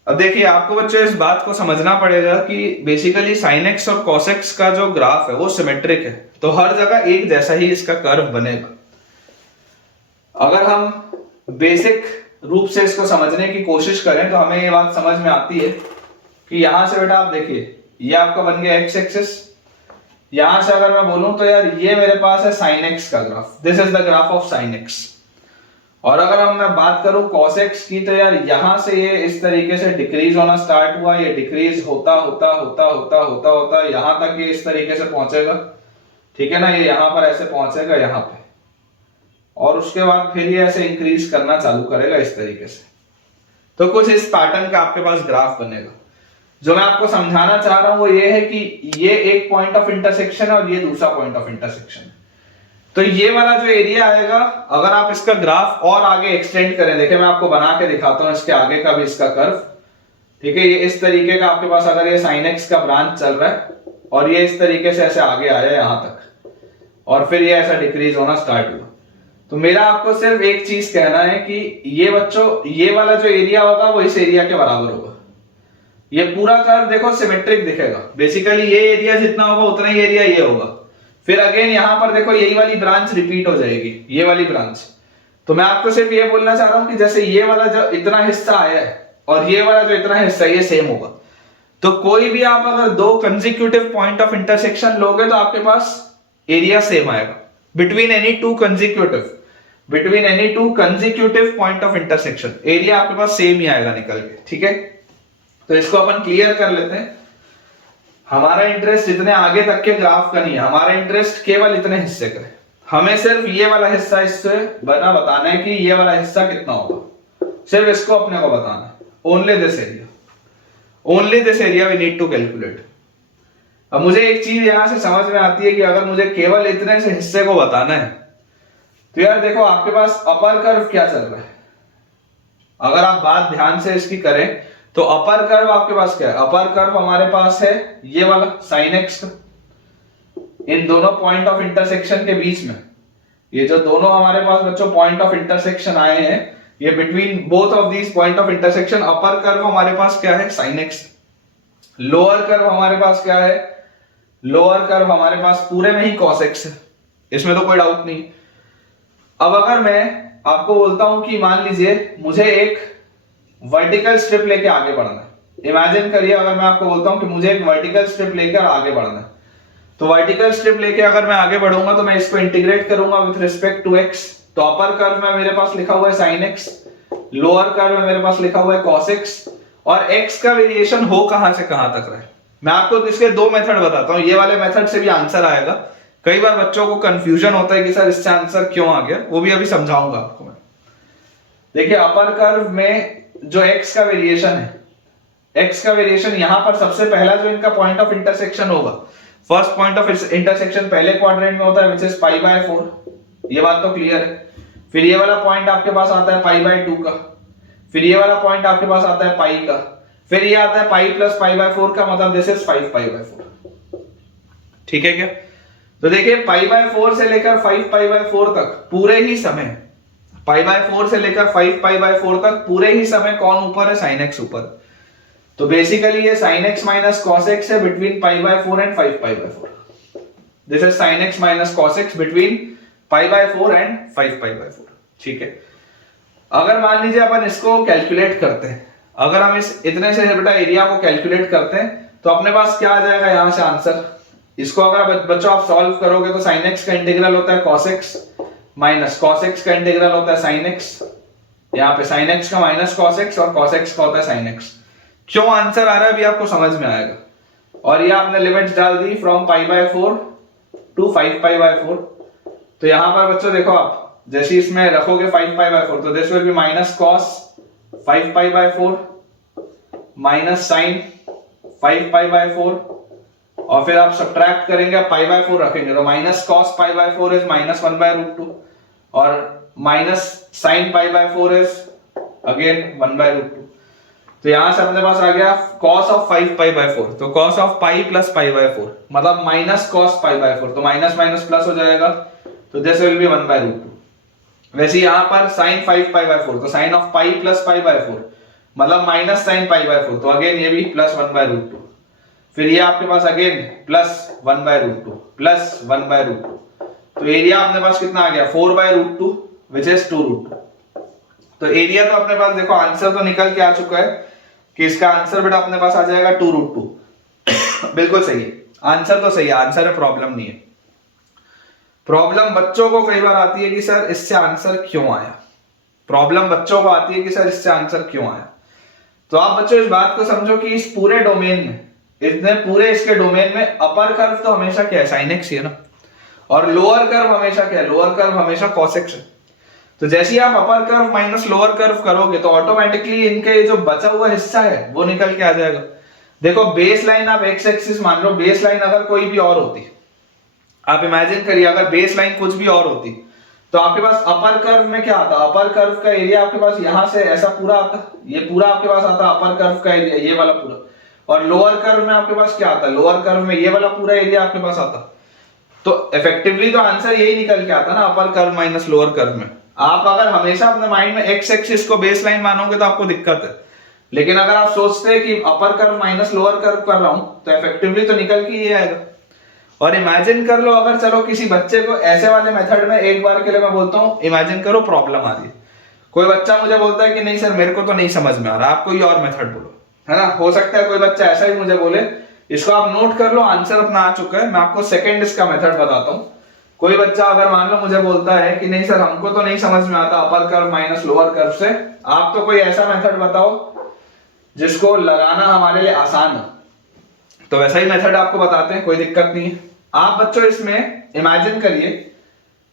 अब देखिए आपको बच्चों इस बात को समझना पड़ेगा कि बेसिकली sin x और cos x का जो ग्राफ है वो सिमेट्रिक है, तो हर जगह एक जैसा ही इसका कर्व बनेगा। अगर हम बेसिक रूप से इसको समझने की कोशिश करें तो हमें ये बात समझ में आती है कि यहां से बेटा आप देखिए ये आपका बन गया x एक्सिस, यहां से अगर मैं बोलूं तो यार ये मेरे पास है sin x का graph, this is the graph of sin x। और अगर हम मैं बात करूं cos x की तो यार यहां से ये इस तरीके से डिक्रीज होना स्टार्ट हुआ, ये डिक्रीज होता होता होता होता होता होता यहां तक ये इस तरीके से पहुंचेगा। ठीक है ना, ये यहां पर ऐसे पहुंचेगा यहां पे, और उसके बाद फिर ये ऐसे इंक्रीज करना चालू करेगा इस तरीके से। तो कुछ इस पैटर्न का आपके पास ग्राफ बनेगा। जो मैं आपको समझाना चाह रहा हूं वो ये है कि ये एक पॉइंट ऑफ इंटरसेक्शन है और ये दूसरा पॉइंट ऑफ इंटरसेक्शन है। तो ये वाला जो एरिया आएगा, अगर आप इसका ग्राफ और आगे एक्सटेंड करें, देखिए मैं आपको बना के दिखाता हूं इसके आगे का भी इसका कर्व। ठीक है, ये इस तरीके का आपके पास अगर ये sin x का ब्रांच चल रहा है और ये इस तरीके से ऐसे आगे आया यहां तक और फिर ये ऐसा डिक्रीज होना स्टार्ट हुआ, तो मेरा आपको सिर्फ एक चीज कहना है कि ये बच्चों ये वाला जो एरिया होगा वो इस एरिया के बराबर होगा। ये पूरा कर्व देखो सिमेट्रिक दिखेगा, बेसिकली ये एरिया जितना होगा उतना ही एरिया ये होगा। फिर अगेन यहां पर देखो यही वाली ब्रांच रिपीट हो जाएगी, ये वाली ब्रांच। तो मैं आपको सिर्फ ये बोलना चाह रहा हूं कि जैसे ये वाला जो इतना हिस्सा आया है और ये वाला जो इतना हिस्सा ये सेम होगा। तो कोई भी आप अगर दो कंसेक्यूटिव पॉइंट ऑफ इंटरसेक्शन लोगे तो आपके पास एरिया सेम आएगा, between any two consecutive point of intersection area आपके पास सेम ही आएगा निकल के। ठीक है, तो इसको अपन क्लियर कर लेते हैं। हमारा इंटरेस्ट इतने आगे तक के ग्राफ का नहीं है, हमारा इंटरेस्ट केवल इतने हिस्से का है। हमें सिर्फ ये वाला हिस्सा इससे बताना है कि ये वाला हिस्सा कितना होगा, सिर्फ इसको अपने को बताना है। Only this area we need to calculate. अब मुझे एक चीज यहां से समझ में आती है कि अगर मुझे केवल इतने से हिस्से को बताना है तो यार देखो आपके पास अपर कर्व क्या चल रहा है। अगर आप बात ध्यान से इसकी करें तो अपर कर्व आपके पास क्या है, अपर कर्व हमारे पास है ये वाला sin x का, इन दोनों पॉइंट ऑफ इंटरसेक्शन के बीच में ये जो दोनों हमारे पास बच्चों पॉइंट ऑफ इंटरसेक्शन आए हैं, ये between both of these point of intersection upper curve हमारे पास क्या है sin x। लोअर कर्व हमारे पास क्या है, लोअर कर्व हमारे पास पूरे में ही cos x है, इसमें तो कोई डाउट नहीं। अब अगर मैं आपको बोलता हूं कि मान लीजिए मुझे एक वर्टिकल स्ट्रिप लेके आगे बढ़ना है, इमेजिन करिए अगर मैं आपको बोलता हूं कि मुझे एक वर्टिकल स्ट्रिप लेकर आगे बढ़ना है, तो वर्टिकल स्ट्रिप लेके अगर मैं आगे बढ़ूंगा तो मैं इसको इंटीग्रेट करूंगा विद रिस्पेक्ट टू x। तो अपर कर्व में मेरे पास लिखा हुआ है sin x, लोअर कर्व में मेरे पास लिखा हुआ है cos x, और x का वेरिएशन हो कहां से कहां तक रहा है। मैं आपको इसके दो मेथड बताता हूं, ये वाले मेथड से भी आंसर आएगा। कई बार बच्चों को कंफ्यूजन होता है कि सर इससे आंसर क्यों आ गया, वो भी अभी समझाऊंगा आपको मैं। देखिए अपर कर्व में जो x का वेरिएशन है, x का वेरिएशन यहां पर सबसे पहला जो इनका पॉइंट ऑफ इंटरसेक्शन होगा फर्स्ट पॉइंट ऑफ इंटरसेक्शन पहले क्वाड्रेंट में होता है विच इज पाई बाय 4, ये बात तो क्लियर है। फिर ये वाला पॉइंट आपके पास आता है पाई बाय 2 का, फिर ये वाला पॉइंट आपके पास आता है पाई का, फिर ये आता है पाई प्लस पाई बाय 4 का, मतलब दिस इज 5 पाई बाय 4। ठीक है क्या? तो देखिए पाई बाय 4 से लेकर 5 पाई बाय 4 तक पूरे ही समय, पाई बाय 4 से लेकर 5 पाई बाय 4 तक पूरे ही समय कौन ऊपर है? साइन एक्स ऊपर। तो बेसिकली ये sine x minus cos x है between pi by 4 and 5 pi by 4। This is sine x minus cos x between pi by 4 and 5 pi by 4। ठीक है, अगर मान लीजिए अपन इसको कैलकुलेट करते हैं, अगर हम इस इतने से बेटा एरिया को कैलकुलेट करते हैं तो अपने पास क्या आ जाएगा यहां से आंसर। इसको अगर बच्चों आप सॉल्व करोगे तो साइन एक्स का इंटीग्रल होता है cos x minus cos x का इंटीग्रल होता है साइन एक्स, यहाँ पे साइन एक्स का माइनस कॉस एक्स और कॉस एक्स का होता है साइन एक्स। क्यों आंसर आ रहा है अभी आपको समझ में आएगा। और ये आपने लिमिट्स डाल दी from pi by 4 to 5 pi by 4। तो यहां पर बच्चों देखो आप जैसे इसमें रखोगे 5 पाई बाय 4 तो this will be minus cos 5 pi by 4 minus sine 5 pi by 4 और फिर आप सब्ट्रैक्ट करेंगे, पाई बाय 4 रखेंगे तो minus cos pi by 4 is minus 1 by root 2 और minus sine pi by 4 is again 1 by root 2। तो यहां से अपने पास आ गया cos ऑफ 5 पाई बाय 4, तो cos of pi plus pi by 4 मतलब माइनस cos पाई बाय 4, तो माइनस माइनस प्लस हो जाएगा तो this will be 1 by root 2। वैसे यहां पर sin 5 पाई बाय 4 तो sin of pi plus pi by 4 मतलब माइनस sin पाई बाय 4, तो अगेन ये भी प्लस 1 बाय रूट 2। फिर ये आपके पास again plus 1 by root 2 plus 1 by root 2, तो एरिया अपने पास कितना आ गया 4 by root 2 which is 2 root 2। तो एरिया तो अपने पास देखो आंसर तो निकल के आ चुका है कि इसका आंसर बेटा अपने पास आ जाएगा 2 रूट 2। बिल्कुल सही है, आंसर तो सही है, आंसर है, प्रॉब्लम नहीं है। प्रॉब्लम बच्चों को कई बार आती है कि सर इससे आंसर क्यों आया, प्रॉब्लम बच्चों को आती है कि सर इससे आंसर क्यों आया। तो आप बच्चों इस बात को समझो कि इस पूरे डोमेन में, इतने पूरे इसके डोमेन में अपर कर्व तो हमेशा क्या है sin x ही है ना, और लोअर कर्व हमेशा क्या है, लोअर कर्व हमेशा cos x है। तो जैसे ही आप अपर कर्व माइनस लोअर कर्व करोगे तो ऑटोमेटिकली इनके जो बचा हुआ हिस्सा है वो निकल के आ जाएगा। देखो बेस लाइन आप x एक्सिस मान लो, बेस लाइन अगर कोई भी और होती, आप इमेजिन करिए अगर बेस लाइन कुछ भी और होती तो आपके पास अपर कर्व में क्या आता, अपर कर्व का एरिया आपके पास यहां से ऐसा पूरा आता, ये पूरा आपके पास आता अपर कर्व का एरिया, ये वाला पूरा, और लोअर कर्व में आपके पास क्या आता, लोअर कर्व में ये वाला पूरा एरिया आपके पास आता। तो इफेक्टिवली तो आंसर यही निकल के आता ना, अपर कर्व माइनस लोअर कर्व में। आप अगर हमेशा अपने माइंड में एक्स एक्सिस को बेस लाइन मानोगे तो आपको दिक्कत है, लेकिन अगर आप सोचते हैं कि अपर कर्व माइनस लोअर कर्व कर रहा हूं तो इफेक्टिवली तो निकल के ये आएगा। और इमेजिन कर लो अगर चलो किसी बच्चे को ऐसे वाले मेथड में, एक बार के लिए मैं बोलता हूं, इमेजिन करो प्रॉब्लम आ रही है, कोई बच्चा मुझे बोलता है कि नहीं सर मेरे को तो नहीं समझ में आ रहा, आप कोई और मेथड बोलो, है ना। हो सकता है कोई बच्चा ऐसा ही मुझे बोले, इसको आप नोट कर लो, आंसर अपना आ चुका है। मैं आपको सेकंड इसका मेथड बताता हूं। कोई बच्चा अगर मान लो मुझे बोलता है कि नहीं सर हमको तो नहीं समझ में आता अपर कर्व माइनस लोअर कर्व से, आप तो कोई ऐसा मेथड बताओ जिसको लगाना हमारे लिए आसान हो। तो वैसा ही मेथड आपको बताते हैं, कोई दिक्कत नहीं है। आप बच्चों इसमें इमेजिन करिए,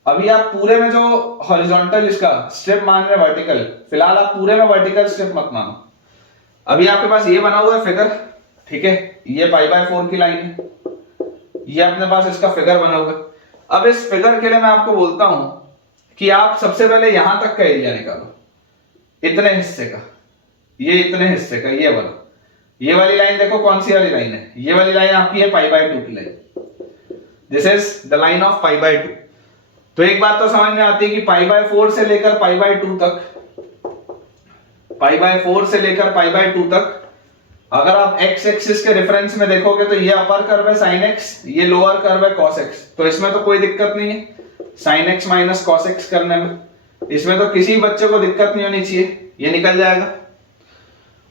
अभी आप पूरे में जो हॉरिजॉन्टल इसका स्ट्रिप मान रहे हैं वर्टिकल, फिलहाल आप पूरे में वर्टिकल स्ट्रिप मत मानो। अभी आपके पास ये बना हुआ है फिगर, ठीक है, ये पाई बाय 4 की लाइन है, ये अपने पास इसका फिगर बना हुआ है। अब इस फिगर के लिए मैं आपको बोलता हूं कि आप सबसे पहले यहां तक का एरिया निकालो, इतने हिस्से का, ये इतने हिस्से का, ये वाला, ये वाली लाइन देखो कौन सी वाली लाइन है, ये वाली लाइन आपकी है पाई बाय 2 की line, this is the line of pi by 2। तो एक बात तो समझ में आती है कि पाई बाय 4 से लेकर पाई बाय 2 तक, पाई बाय 4 से लेकर पाई बाय 2 तक अगर आप x एक्सिस के रेफरेंस में देखोगे तो ये अपर कर्व है sin x, ये लोअर कर्व है cos x, तो इसमें तो कोई दिक्कत नहीं है sin x minus cos x करने में, इसमें तो किसी बच्चे को दिक्कत नहीं होनी चाहिए, ये निकल जाएगा।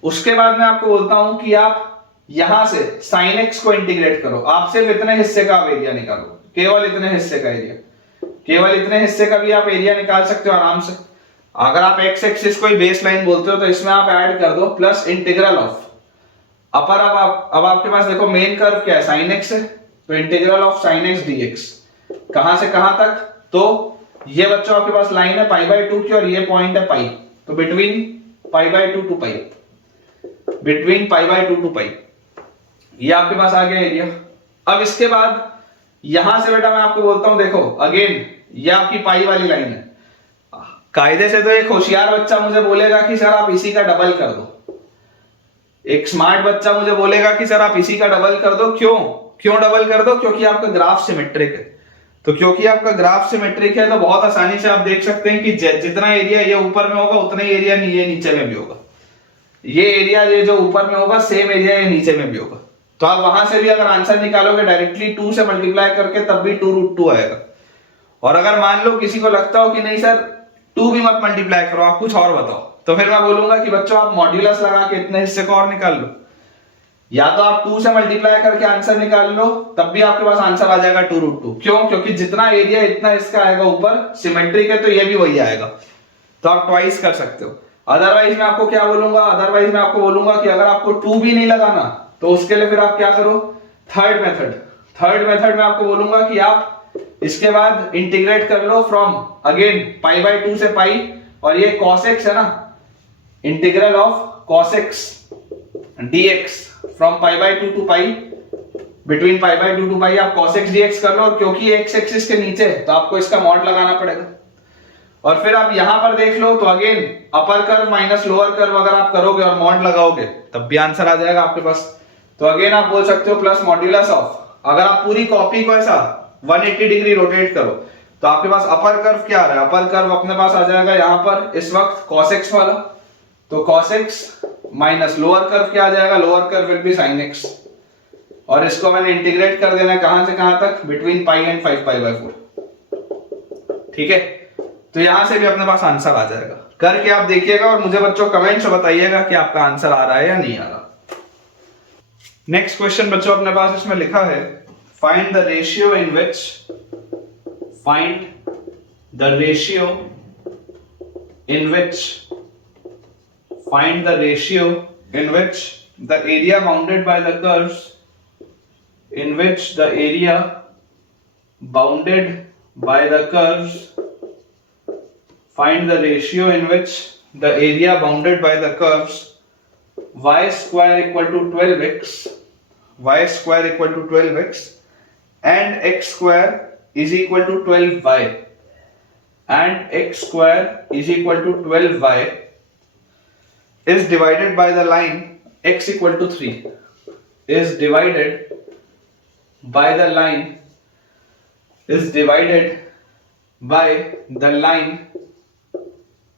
उसके बाद मैं आपको बोलता हूं कि आप यहां से sin x को इंटीग्रेट करो, आप सिर्फ इतने हिस्से का एरिया निकालो, केवल इतने हिस्से का एरिया, केवल इतने हिस्से का भी आप एरिया निकाल सकते हो आराम से। अगर आप x एक्सिस को ही बेस लाइन बोलते हो तो इसमें आप ऐड कर दो प्लस इंटीग्रल ऑफ अपर। अब आपके पास देखो मेन कर्व क्या है, sin x है, तो integral of sin x dx, कहां से कहां तक, तो ये बच्चों आपके पास लाइन है पाई बाय 2 की और ये पॉइंट है पाई, तो between pi by 2 to pi, between pi by 2 to pi, ये आपके पास आ गया एरिया। अब इसके बाद यहां से बेटा मैं आपको बोलता हूं, देखो अगेन ये आपकी पाई वाली लाइन है। कायदे से तो एक होशियार बच्चा मुझे बोलेगा कि सर आप इसी का डबल कर दो, एक स्मार्ट बच्चा मुझे बोलेगा कि सर आप इसी का डबल कर दो। क्यों डबल कर दो? क्योंकि आपका ग्राफ सिमेट्रिक है। तो क्योंकि आपका ग्राफ सिमेट्रिक है तो बहुत आसानी से आप देख सकते हैं कि जितना एरिया ये ऊपर में होगा उतना ही एरिया ये नीचे में भी होगा। ये एरिया ये जो ऊपर में होगा सेम एरिया ये नीचे में भी होगा। तो आप वहां से भी अगर आंसर निकालोगे डायरेक्टली 2 से मल्टीप्लाई करके तब भी 2√2 आएगा। और अगर मान लो किसी को लगता हो कि नहीं सर 2 भी मत मल्टीप्लाई करो, आप कुछ और बताओ, तो फिर मैं बोलूंगा कि बच्चों आप मॉड्यूलस लगा के इतने हिस्से को और निकाल लो। या तो आप 2 से मल्टीप्लाई करके आंसर निकाल लो, तब भी आपके पास आंसर आ जाएगा 2√2। क्यों? क्योंकि जितना एरिया इतना इसका आएगा ऊपर, सिमेट्रिक है तो ये भी वही आएगा। तो आप ट्वाइस कर सकते हो। अदरवाइज मैं आपको क्या बोलूंगा, अदरवाइज मैं आपको बोलूंगा कि अगर आपको 2 भी नहीं लगाना तो उसके लिए फिर आप क्या करो, थर्ड मेथड में आपको बोलूंगा कि आप इसके बाद इंटीग्रेट कर लो फ्रॉम अगेन π/2 से पाई, और ये cos x है ना, integral of cos x dx from π/2 to pi, between π/2 to pi आप cos x dx कर लो। और क्योंकि x एक्सिस के नीचे तो आपको इसका मॉड लगाना पड़ेगा। और फिर आप यहां पर देख लो तो अगेन अपर कर्व माइनस लोअर कर्व अगर आप करोगे और मॉड लगाओगे तब भी आंसर आ जाएगा आपके पास। तो अगेन आप बोल सकते हो प्लस मॉड्यूलस ऑफ, अगर आप पूरी कॉपी को ऐसा 180 डिग्री रोटेट करो तो आपके पास अपर कर्व क्या आ रहा है, अपर कर्व अपने पास आ जाएगा यहां पर इस वक्त cos x वाला। तो cos x minus lower curve क्या आ जाएगा, lower curve will be sin x। और इसको मैंने इंटीग्रेट कर देना है कहां से कहां तक, बिटवीन पाई एंड 5π/4। ठीक है, तो यहां से भी अपने पास आंसर आ जाएगा। करके आप देखिएगा और मुझे बच्चों कमेंट्स में बताइएगा कि आपका आंसर आ रहा है या नहीं आ रहा। नेक्स्ट क्वेश्चन बच्चों अपने पास इसमें लिखा है, find the ratio in which the area bounded by the curves find the ratio in which the area bounded by the curves y square equal to 12x and x square is equal to 12y is divided by the line x equal to 3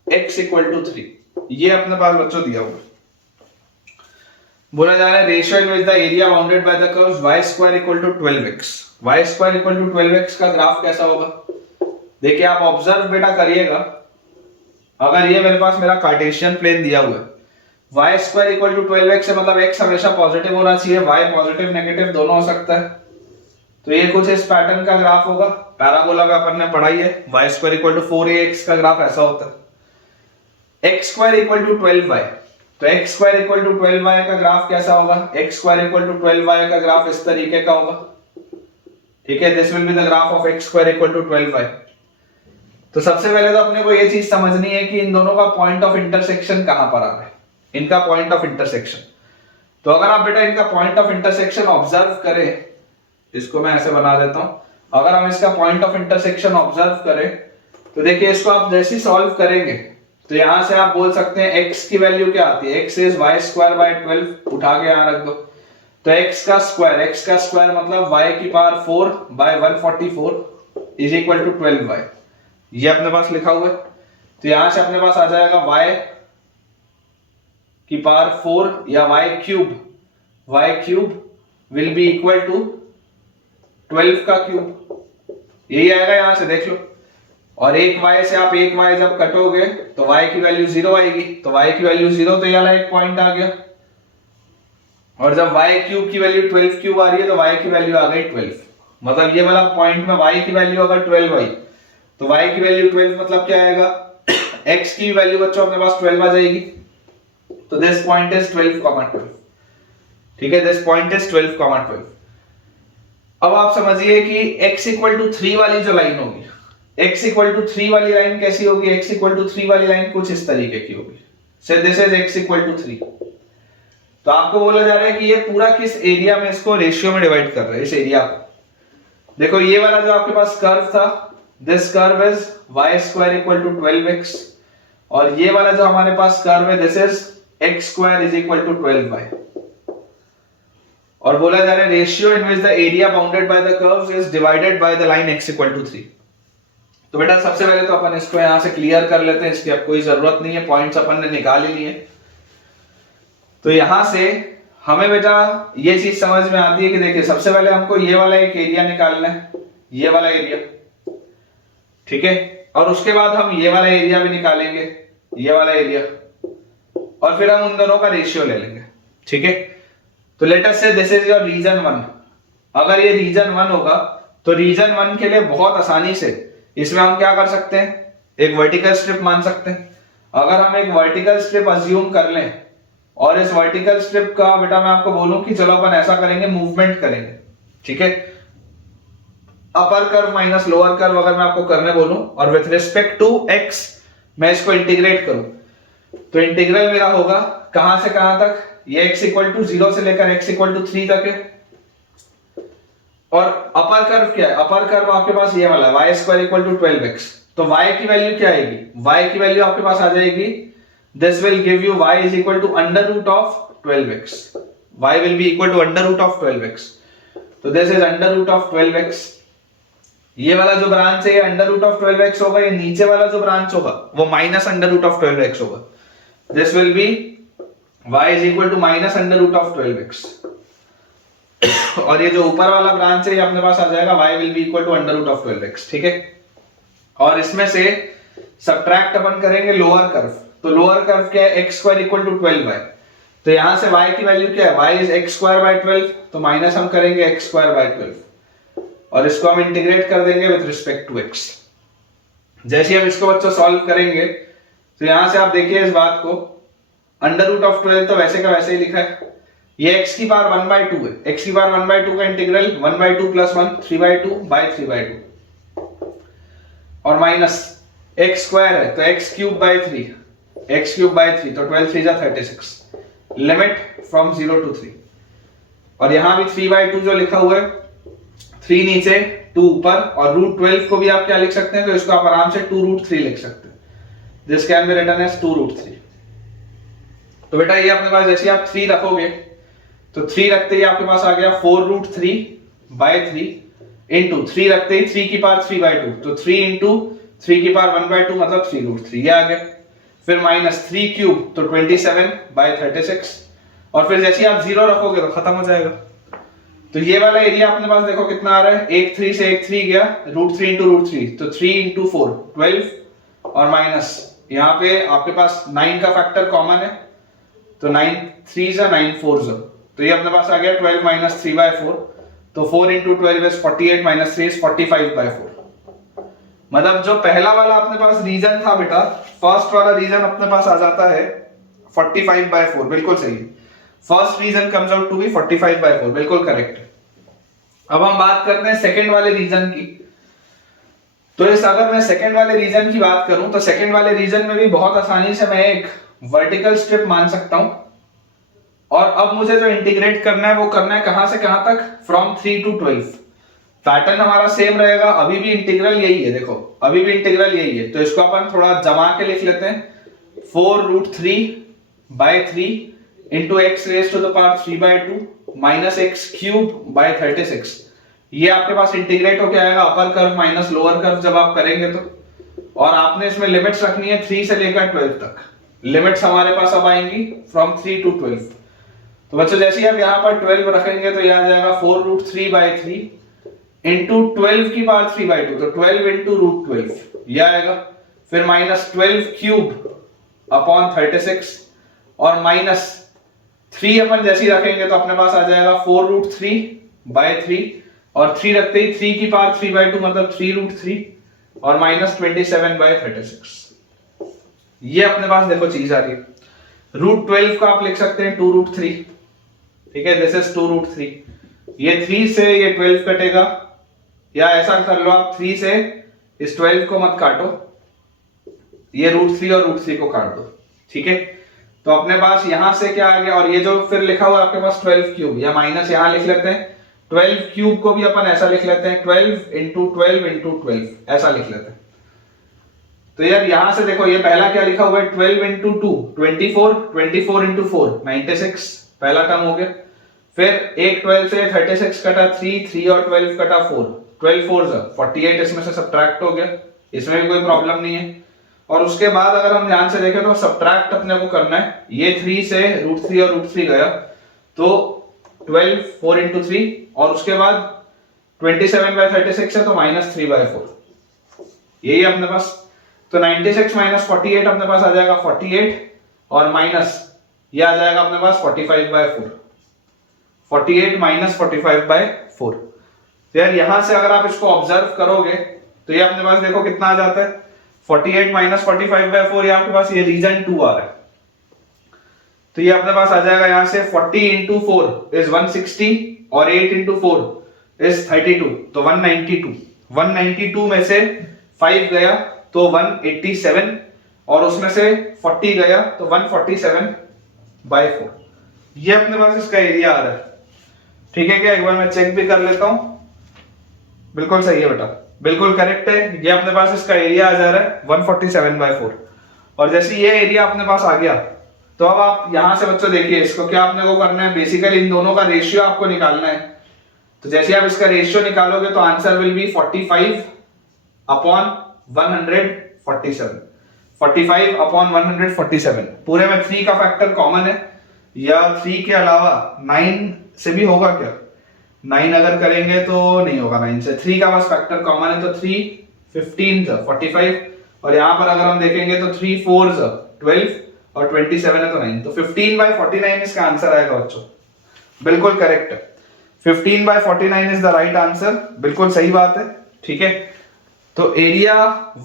x equal to 3। ये अपने पास बच्चों दिया हुआ बोला जा रहा है ratio in which the area bounded by the curves y square equal to 12x का ग्राफ कैसा होगा। देखिए आप ऑब्जर्व बेटा करिएगा, अगर ये मेरे पास मेरा कार्टेशियन प्लेन दिया हुआ है, y square equal to 12x से मतलब x हमेशा पॉजिटिव होना चाहिए, y पॉजिटिव नेगेटिव दोनों हो सकता है। तो ये कुछ इस पैटर्न का ग्राफ होगा। पैराबोला का अपन ने पढ़ाई है, y square equal to 4ax का ग्राफ ऐसा होता है। x square equal to 12y, तो x square equal to 12y का ग्राफ कैसा होगा, x square equal to 12y का ग्राफ इस तरीके का होगा। ठीक है, this will be the graph of x square equal to 12y। तो सबसे पहले तो अपने को ये चीज समझनी है कि इन दोनों का पॉइंट ऑफ इंटरसेक्शन कहां पर आ रहा है, इनका पॉइंट ऑफ इंटरसेक्शन। तो अगर आप बेटा इनका पॉइंट ऑफ इंटरसेक्शन ऑब्जर्व करें, इसको मैं ऐसे बना देता हूं, अगर हम इसका पॉइंट ऑफ इंटरसेक्शन ऑब्जर्व करें तो देखिए इसको आप जैसे सॉल्व करेंगे तो यहां से आप बोल सकते हैं x की वैल्यू क्या आती है, x is y square by 12, उठा के यहां रख दो। तो x का स्क्वायर मतलब y की power 4 by 144 is equal to 12y, ये अपने पास लिखा हुआ है। तो यहां से अपने पास आ जाएगा y की पावर 4 या y cube will be equal to 12 का क्यूब, यही आएगा यहां से देख लो। और एक y से आप एक y जब कटोगे तो y की वैल्यू 0 आएगी, तो y की वैल्यू 0 तो ये वाला एक पॉइंट आ गया। और जब y क्यूब की वैल्यू 12 क्यूब आ रही है तो y की वैल्यू आ गई 12, मतलब ये वाला पॉइंट में y की वैल्यू अगर 12 आई तो y की वैल्यू 12 मतलब क्या आएगा, x की वैल्यू बच्चों अपने पास 12 आ जाएगी। तो दिस पॉइंट इज 12,12। ठीक है, दिस पॉइंट इज 12,12। अब आप समझिए कि x इक्वल टू 3 वाली जो लाइन होगी, x इक्वल टू 3 वाली लाइन कैसी होगी, x इक्वल टू 3 वाली लाइन कुछ इस तरीके की होगी। से this is x equal to 3। तो आपको बोला जा रहा है कि ये पूरा किस एरिया में इसको रेशियो में डिवाइड कर रहे हैं, इस एरिया को। देखो ये वाला जो आपके पास कर्व था, this curve is y square equal to 12x, और ये वाला जो हमारे पास कर्व है this is x square is equal to 12y। और बोला जा रहा है ratio in which the area bounded by the curves is divided by the line x equal to 3। तो बेटा सबसे पहले तो अपन इसको यहां से क्लियर कर लेते हैं, इसकी अब कोई जरूरत नहीं है, पॉइंट्स अपन ने निकाल ही लिए। तो यहां से हमें बेटा ये चीज समझ में आती है कि देखिए सबसे पहले हमको ये वाला एक एरिया निकालना है, ये वाला एरिया, ठीक है, और उसके बाद हम ये वाला एरिया भी निकालेंगे, ये वाला एरिया, और फिर हम उन दोनों का रेशियो ले लेंगे, ठीक है। तो late us say this is your region 1। अगर ये रीजन 1 होगा तो रीजन 1 के लिए बहुत आसानी से इसमें हम क्या कर सकते हैं, एक वर्टिकल स्ट्रिप मान सकते हैं। अगर हम एक वर्टिकल स्ट्रिप अज्यूम कर लें और इस वर्टिकल स्ट्रिप का बेटा मैं आपको बोलूं कि चलो अपन ऐसा करेंगे, मूवमेंट करेंगे, ठीक है, अपर कर्व माइनस लोअर कर्व अगर मैं आपको करने बोलूं और विथ रिस्पेक्ट टू x मैं इसको इंटीग्रेट करूं, तो इंटीग्रल मेरा होगा कहां से कहां तक, ये x इक्वल टू 0 से लेकर x इक्वल टू 3 तक है। और अपर कर्व क्या है, अपर कर्व आपके पास ये वाला y square equal to 12x। तो y की वैल्यू क्या आएगी, y की वैल्यू आपके पास आ जाएगी, this will give you y is equal to under root of 12x, y will be equal to under root of 12x। तो this is under root of 12x। ये वाला जो ब्रांच है ये अंडर रूट ऑफ 12x होगा, ये नीचे वाला जो ब्रांच होगा वो minus under root of 12x होगा। This will be y is equal to minus under root of 12x, और ये जो ऊपर वाला ब्रांच है ये अपने पास आ जाएगा y will be equal to under root of 12x, ठीक है। और इसमें से सबट्रैक्ट अपन करेंगे लोअर कर्व। तो लोअर कर्व क्या है, x square equal to 12y। तो यहां से y की वैल्यू क्या है, y is x square by 12, तो माइनस हम करेंगे x स्क्वायर बाय 12, और इसको हम इंटीग्रेट कर देंगे विद रिस्पेक्ट टू x। जैसे हम इसको बच्चों सॉल्व करेंगे तो यहां से आप देखिए इस बात को, अंडर रूट ऑफ 12 तो वैसे का वैसे ही लिखा है, ये x की पावर 1/2 है, x की पावर 1/2 का इंटीग्रल 1/2 + 1 3/2 बाय 3/2, और माइनस x स्क्वायर है तो x cube bye 3, x cube bye 3 तो 12 3 36, लिमिट फ्रॉम 0 to 3। और यहां भी 3/2 जो लिखा हुआ है, 3 नीचे 2 ऊपर, और √12 को भी आप क्या लिख सकते हैं, तो इसको आप आराम से 2√3 लिख सकते हैं। This can be written as 2√3। तो बेटा ये अपने पास जैसे आप 3 रखोगे तो 3 रखते ही आपके पास आ गया 4√3/3 इंटू 3 रखते ही 3 की पावर 3/2, तो 3 इंटू 3 की पावर 1/2 मतलब 3√3, ये आ गया। फिर माइनस 3 क्यूब तो 27/36, और फिर जैसे आप 0 रखोगे तो खत्म हो जाएगा। तो ये वाला एरिया अपने पास देखो कितना आ रहा है, एक 3 से एक 3 गया, √3 इंटू √3 तो 3 इंटू 4 12, और माइनस यहाँ पे आपके पास 9 का फैक्टर कॉमन है, तो 9 3 9 4, तो ये अपने पास आ गया 12 माइनस 3/4, तो 4 इंटू 12 इज 48 माइनस 3 इज 45/4। मतलब जो पहला वाला अपने पास रीजन था बेटा, फर्स्ट वाला रीजन अपने पास आ जाता है 45/4, बिल्कुल सही है। First region comes out to be 45/4, बिल्कुल करेक्ट। अब हम बात करते हैं सेकंड वाले रीजन की। तो इस अगर मैं सेकंड वाले रीजन की बात करूं तो सेकंड वाले रीजन में भी बहुत आसानी से मैं एक वर्टिकल स्ट्रिप मान सकता हूं, और अब मुझे जो इंटीग्रेट करना है वो करना है कहां से कहां तक, फ्रॉम 3 to 12। पैटर्न हमारा सेम रहेगा, अभी भी इंटीग्रल यही है, देखो अभी भी इंटीग्रल यही है। तो इसको अपन थोड़ा जमा के लिख लेते हैं, 4√3/3 into x raise to the power 3/2 minus x cube by 36। ये आपके पास इंटीग्रेट होके आएगा upper curve minus lower curve जब आप करेंगे तो, और आपने इसमें लिमिट्स रखनी है 3 से लेकर 12 तक। लिमिट्स हमारे पास अब आएंगी फ्रॉम 3 to 12। तो बच्चों जैसे ही आप यहाँ पर 12 रखेंगे तो यह आ जाएगा 4√3/3 इंटू 12 की पावर 3/2, तो 12 इंटू √12 यह आएगा। फिर माइनस 12 क्यूब अपॉन 36, और माइनस 3 अपन जैसे ही रखेंगे तो अपने पास आ जाएगा 4√3/3, और 3 रखते ही 3 की पावर 3/2 मतलब 3√3, और माइनस 27/36। ये अपने पास देखो चीज आ रही है। √12 को आप लिख सकते हैं 2√3, ठीक है, दिस इज 2√3। ये 3 से ये 12 कटेगा, या ऐसा कर लो आप 3 से इस 12 को मत काटो, ये √3 और √3 को काट दो, ठीक है। तो अपने पास यहां से क्या आ गया, और ये जो फिर लिखा हुआ है आपके पास 12 क्यूब, या माइनस यहां लिख लेते हैं 12 क्यूब को भी अपन ऐसा लिख लेते हैं 12 इंटू 12 इंटू 12 ऐसा लिख लेते हैं। तो यार यहां से देखो ये पहला क्या लिखा हुआ है 12 इंटू 2 24, 24 इंटू 4 96 पहला टर्म हो गया। फिर एक 12 से 36 कटा 3, 3 और 12 कटा 4, 12 4 48 इसमें से सब्ट्रैक्ट हो गया, इसमें भी कोई प्रॉब्लम नहीं है। और उसके बाद अगर हम ध्यान से देखें तो सब्ट्रैक्ट अपने को करना है, ये 3 से √3 और √3 गया तो 12 4 इंटू 3, और उसके बाद 27/36 है तो -3/4, यही अपने पास। तो 96 - 48 अपने पास आ जाएगा 48, और माइनस ये आ जाएगा अपने पास 45/4, 48 - 45/4। तो यार यहां से अगर आप इसको ऑब्जर्व करोगे तो ये अपने पास देखो कितना आ जाता है 48 - 45/4, ये आपके पास ये रीजन 2 आ रहा है। तो ये अपने पास आ जाएगा यहां से 40 इंटू 4 इज 160, और 8 इंटू 4 इज 32, तो 192। 192 में से 5 गया तो 187, और उसमें से 40 गया तो 147/4। ये अपने पास इसका एरिया आ रहा है। ठीक है क्या, एक बार मैं चेक भी कर लेता हूं। बिल्कुल सही है बेटा, बिल्कुल करेक्ट है। ये अपने पास इसका एरिया आ जा रहा है 147/4। और जैसे ये एरिया अपने पास आ गया तो अब आप यहां से बच्चों देखिए इसको क्या आपने को करना है, बेसिकली इन दोनों का रेशियो आपको निकालना है। तो जैसे आप इसका रेशियो निकालोगे तो आंसर विल बी 45/147, 45/147। पूरे में 3 का फैक्टर कॉमन है, या 3 के अलावा 9 से भी होगा क्या, 9 अगर करेंगे तो नहीं होगा 9 से, 3 का बस फैक्टर कॉमन है, तो 3 15 45, और यहां पर अगर हम देखेंगे तो 3 4 12, और 27 है तो 9, तो 15/49 इसका आंसर आएगा बच्चों। बिल्कुल करेक्ट है, 15/49 इज द राइट आंसर, बिल्कुल सही बात है। ठीक है, तो एरिया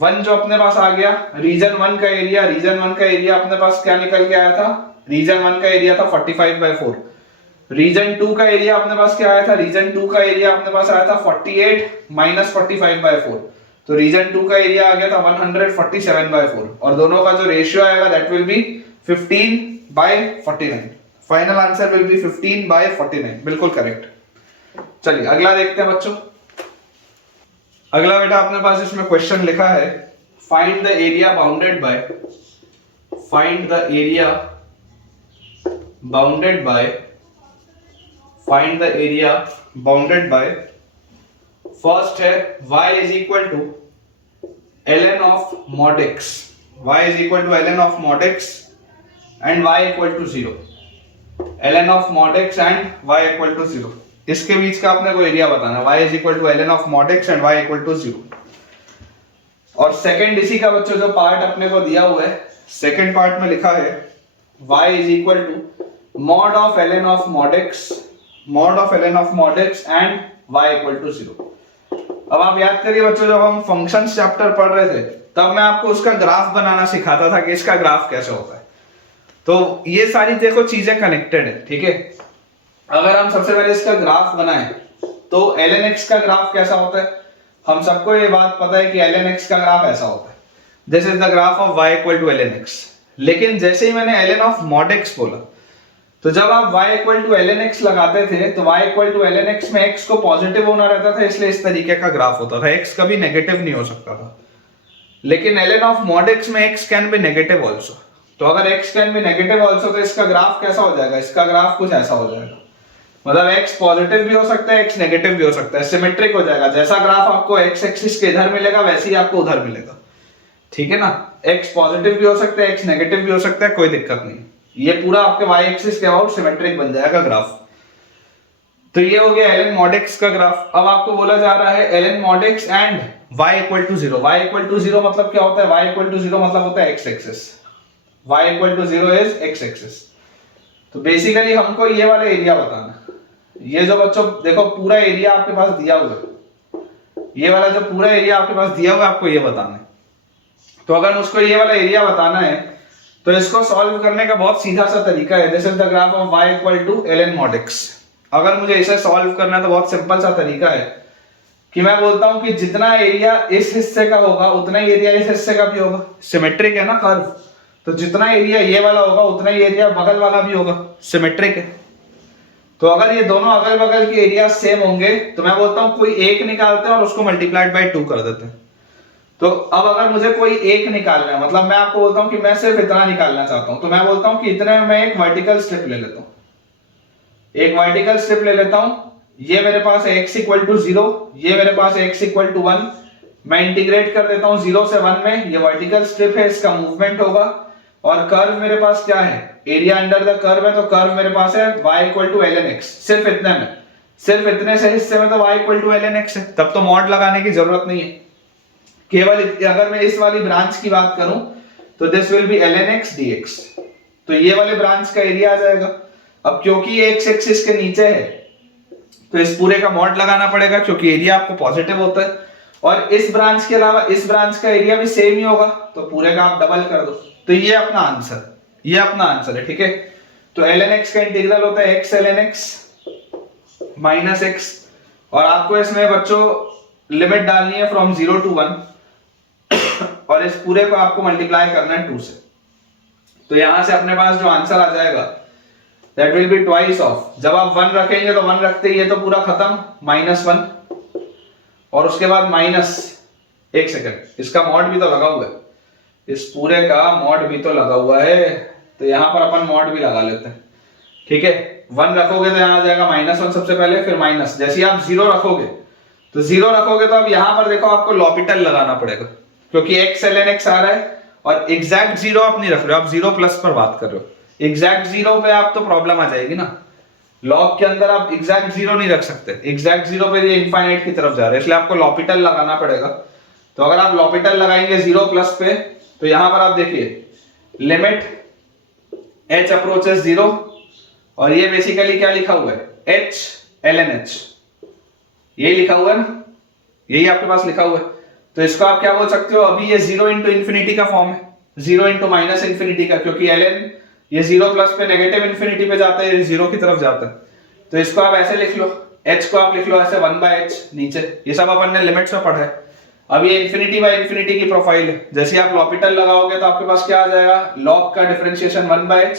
1 जो अपने पास आ गया, रीजन 1 का एरिया, रीजन 1 का एरिया अपने पास क्या निकल के आया था, रीजन 1 का एरिया था 45/4। रीजन 2 का एरिया अपने पास क्या आया था, रीजन 2 का एरिया अपने पास आया था 48 - 45/4, तो रीजन 2 का एरिया आ गया था 147/4, और दोनों का जो रेशियो आएगा that will be 15/49। Final answer will be 15/49, बिल्कुल करेक्ट। चलिए अगला देखते हैं बच्चों। अगला बेटा अपने पास इसमें क्वेश्चन लिखा है find the area bounded by, find the area bounded by, find the area bounded by, first है y is equal to ln of mod x, y is equal to ln of mod x and y equal to 0, ln of mod x and y equal to 0, इसके बीच का अपने को area बताना है, y is equal to ln of mod x and y equal to 0। और second इसी का बच्चों जो पार्ट अपने को दिया हुआ है, सेकंड पार्ट में लिखा है y is equal to mod of ln of mod x, mod of ln of mod x and y equal to 0। अब आप याद करिए बच्चों, जब हम फंक्शंस चैप्टर पढ़ रहे थे तब मैं आपको उसका ग्राफ बनाना सिखाता था कि इसका ग्राफ कैसे होता है। तो ये सारी देखो चीजें कनेक्टेड है। ठीक है, अगर हम सबसे पहले इसका ग्राफ बनाएं तो ln x का ग्राफ कैसा होता है, हम सबको ये बात पता है कि ln x का ग्राफ ऐसा होता है, this is the graph of y equal to ln x। लेकिन जैसे ही मैंने ln ऑफ mod x बोला तो जब आप y equal to ln x लगाते थे तो y equal to ln x में x को पॉजिटिव होना रहता था, इसलिए इस तरीके का ग्राफ होता था, x कभी नेगेटिव नहीं हो सकता था। लेकिन ln ऑफ mod x में x can be negative also, तो अगर x can be negative also तो इसका ग्राफ कैसा हो जाएगा, इसका ग्राफ कुछ ऐसा हो जाएगा, मतलब x पॉजिटिव भी हो सकता है, x नेगेटिव भी हो सकता है, सिमेट्रिक हो जाएगा। जैसा ग्राफ आपको x एक्सिस के इधर मिलेगा वैसे ही आपको उधर मिलेगा। ठीक है ना, x पॉजिटिव भी हो सकता है, x नेगेटिव भी हो सकता है, कोई दिक्कत नहीं, ये पूरा आपके y एक्सिस के अबाउट सिमेट्रिक बन जाएगा ग्राफ। तो ये हो गया ln mod x का ग्राफ। अब आपको बोला जा रहा है ln mod x and y equal to 0। y equal to 0 मतलब क्या होता है, y इक्वल टू 0 मतलब होता है x axis, y equal to 0 is x axis. तो बेसिकली हमको ये वाला एरिया बताना, ये जो बच्चों देखो पूरा एरिया आपके पास दिया हुआ है, ये वाला जो पूरा एरिया आपके पास दिया हुआ है आपको ये बताना है। तो अगर मुझको ये वाला एरिया बताना है तो इसको सॉल्व करने का बहुत सीधा सा तरीका है, this is the graph of y equal to ln mod x। अगर मुझे इसे सॉल्व करना है तो बहुत सिंपल सा तरीका है कि मैं बोलता हूं कि जितना एरिया इस हिस्से का होगा उतना ही एरिया इस हिस्से का भी होगा, सिमेट्रिक है ना कर्व, तो जितना एरिया ये वाला होगा उतना ही एरिया बगल वाला भी होगा, सिमेट्रिक है। तो अगर ये दोनों अगल बगल के एरिया सेम होंगे तो मैं बोलता हूं कोई एक निकालते हैं और उसको मल्टीप्लाइड बाय 2 कर देते हैं। तो अब अगर मुझे कोई एक निकालना है, मतलब मैं आपको बोलता हूं कि मैं सिर्फ इतना निकालना चाहता हूं, तो मैं बोलता हूं कि इतने में मैं एक वर्टिकल स्ट्रिप ले लेता हूं, एक वर्टिकल स्ट्रिप ले लेता हूं। ये मेरे पास है x इक्वल टू 0, ये मेरे पास है x इक्वल टू 1। मैं इंटीग्रेट कर देता हूं 0 से 1 में, ये वर्टिकल स्ट्रिप है, इसका मूवमेंट होगा। और कर्व मेरे पास क्या है, एरिया अंडर द कर्व है, तो कर्व मेरे पास है y equal to ln x। सिर्फ इतने में, सिर्फ इतने से हिस्से में तो y equal to ln x है, तब तो मॉड लगाने की जरूरत नहीं है। केवल अगर मैं इस वाली ब्रांच की बात करूं तो this will B ln x dx, तो ये वाले ब्रांच का एरिया आ जाएगा। अब क्योंकि ये x एक्सिस के नीचे है तो इस पूरे का मॉड लगाना पड़ेगा, क्योंकि एरिया आपको पॉजिटिव होता है। और इस ब्रांच के अलावा इस ब्रांच का एरिया भी सेम ही होगा, तो पूरे का आप डबल कर दो, तो ये अपना आंसर, ये अपना आंसर है, ठीक है। तो ln x का इंटीग्रल होता है x ln x minus x, और आपको इसमें बच्चों लिमिट डालनी है फ्रॉम 0 to 1, और इस पूरे को आपको मल्टीप्लाई करना है 2 से। तो यहां से अपने पास जो आंसर आ जाएगा that will be twice of, जब आप 1 रखेंगे तो 1 रखते ही ये तो पूरा खत्म, -1, और उसके बाद माइनस, एक सेकंड, इसका मॉड भी तो लगा हुआ है, इस पूरे का मॉड भी तो लगा हुआ है, तो यहां पर अपन मॉड भी लगा लेते हैं, ठीक है। 1 रखोगे तो यहां आ जाएगा -1 सबसे पहले, फिर माइनस, जैसे ही आप 0 रखोगे तो 0 रखोगे तो अब यहां पर देखो आपको लॉपिटल लगाना पड़ेगा, क्योंकि x ln x आ रहा है, और एग्जैक्ट 0 आप नहीं रख रहे हो, आप 0 प्लस पर बात कर रहे हो। एग्जैक्ट 0 पे आप तो प्रॉब्लम आ जाएगी ना, लॉग के अंदर आप एग्जैक्ट 0 नहीं रख सकते, एग्जैक्ट 0 पे ये इनफाइनाइट की तरफ जा रहा है, इसलिए आपको लॉपिटल लगाना पड़ेगा। तो अगर आप लॉपिटल लगाएंगे 0 प्लस पे, तो यहां पर आप देखिए लिमिट h अप्रोचेस 0, और ये बेसिकली क्या लिखा हुआ है, h ln h, यही लिखा हुआ है ना, यही आपके पास लिखा हुआ है। तो इसको आप क्या बोल सकते हो, अभी ये 0 इंटू इन्फिनिटी का फॉर्म है, 0 इंटू माइनस इन्फिनिटी का, क्योंकि ln ये 0 प्लस पे नेगेटिव इन्फिनिटी पे जाता है, ये 0 की तरफ जाता है। तो इसको आप ऐसे लिख लो, h को आप लिख लो ऐसे 1/h नीचे, ये सब अपन ने लिमिट्स में पढ़ा है। अब ये इन्फिनिटी बाय इन्फिनिटी की प्रोफाइल है, जैसे आप लॉपिटल लगाओगे तो आपके पास क्या आ जाएगा, लॉग का डिफरेंशिएशन 1/h,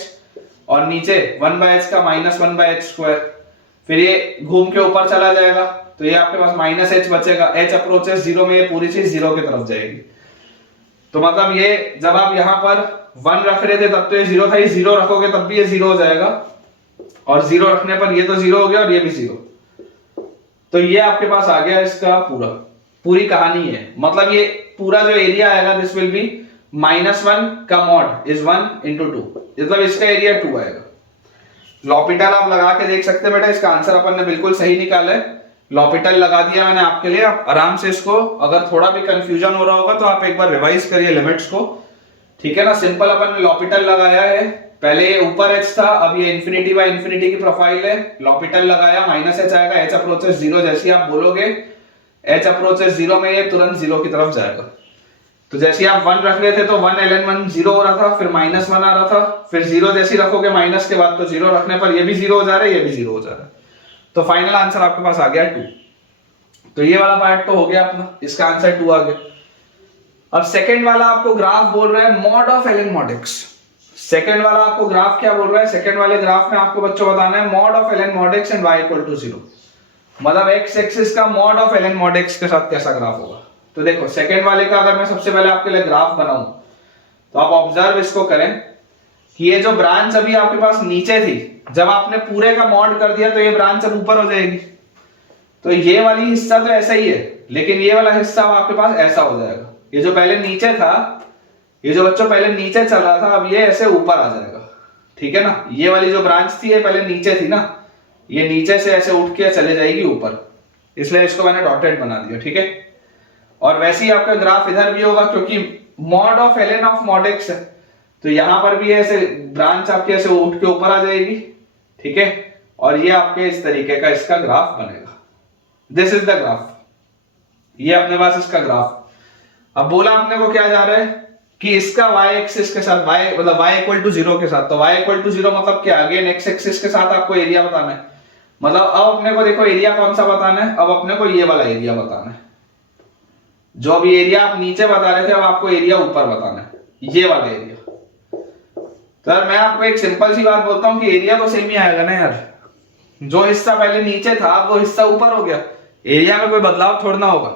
और नीचे 1/h का -1/h², फिर ये घूम के ऊपर चला जाएगा, तो ये आपके पास -h बचेगा, h अप्रोचेस 0 में ये पूरी चीज 0 की तरफ जाएगी। तो मतलब ये जब आप यहां पर 1 रख रहे थे तब तो ये 0 था, ये 0 रखोगे तब भी ये 0 हो जाएगा, और 0 रखने पर ये तो 0 हो गया और ये भी 0। तो ये आपके पास आ गया इसका पूरी कहानी है। मतलब ये पूरा जो एरिया आएगा दिस विल बी -1 का मॉड इज 1 into 2, मतलब इसका एरिया 2 आएगा। लॉपिटल आप लगा के देख सकते हैं बेटा, इसका आंसर अपन ने बिल्कुल सही निकाला है, लॉपिटल लगा दिया मैंने आपके लिए। आप आराम से इसको, अगर थोड़ा भी कंफ्यूजन हो रहा होगा तो आप एक बार रिवाइज करिए लिमिट्स को, ठीक है ना। सिंपल अपन ने लॉपिटल लगाया है, पहले ये ऊपर h था, अब ये इन्फिनिटी बाय इन्फिनिटी की प्रोफाइल है, लॉपिटल लगाया, -h आएगा, h अप्रोचेस 0, जैसे आप बोलोगे h अप्रोचेस 0 में ये तुरंत 0 की तरफ जाएगा। तो जैसे आप 1 रख रहे थे तो 1 ln 1 0 हो रहा था, फिर -1 आ रहा था, फिर 0 जैसे रखोगे माइनस के बाद, तो 0 रखने पर ये भी 0 हो जा रहा है, ये भी 0 हो जा रहा है। तो फाइनल आंसर आपके पास आ गया 2। तो ये वाला पार्ट तो हो गया अपना, इसका आंसर 2 आ गया। अब सेकंड वाला आपको ग्राफ बोल रहा है mod of ln mod x। Second वाला आपको ग्राफ क्या बोल रहा है, सेकंड वाले ग्राफ में आपको बच्चों बताना है mod of ln mod x and y equal to 0, मतलब x एक्सिस का mod of ln mod x के साथ कैसा ग्राफ होगा। तो देखो सेकंड वाले का अगर मैं सबसे पहले आपके लिए ग्राफ बनाऊं तो आप ऑब्जर्व इसको करें कि ये जो ब्रांच अभी आपके पास नीचे थी, जब आपने पूरे का मॉड कर दिया तो ये ब्रांच अब ऊपर हो जाएगी। तो ये वाली हिस्सा तो ऐसा ही है, लेकिन ये वाला हिस्सा आपके पास ऐसा हो जाएगा। ये जो पहले नीचे था, ये जो बच्चों पहले नीचे चल रहा था, अब ये ऐसे ऊपर आ जाएगा, ठीक है ना। ये वाली जो ब्रांच थी ये पहले नीचे थी ना, ये नीचे से ऐसे उठ के चले जाएगी ऊपर, इसलिए इसको मैंने डॉटेड बना दिया, ठीक है। और वैसे ही आपका ग्राफ इधर भी होगा, क्योंकि mod of ln of mod x है, तो यहां पर भी ऐसे ब्रांच आपके ऐसे उठ के ऊपर आ जाएगी, ठीक है। और ये आपके इस तरीके का इसका ग्राफ बनेगा, दिस इज द ग्राफ, ये अपने पास इसका ग्राफ। अब बोला अपने को क्या जा रहा है कि इसका y एक्सिस के साथ, y मतलब y इक्वल टू 0 के साथ, तो y इक्वल टू 0 मतलब क्या, अगेन x एक्सिस के साथ आपको एरिया बताना है। मतलब अब अपने को देखो एरिया कौन सा बताना है, अब अपने को ये वाला एरिया बताना है, जो अभी एरिया आप नीचे बता रहे थे अब आपको एरिया ऊपर बताना है, ये वाला एरिया। तो यार मैं आपको एक सिंपल सी बात बोलता हूँ कि एरिया तो सेम ही आएगा ना यार, जो हिस्सा पहले नीचे था वो हिस्सा ऊपर हो गया, एरिया में कोई बदलाव थोड़ा ना होगा।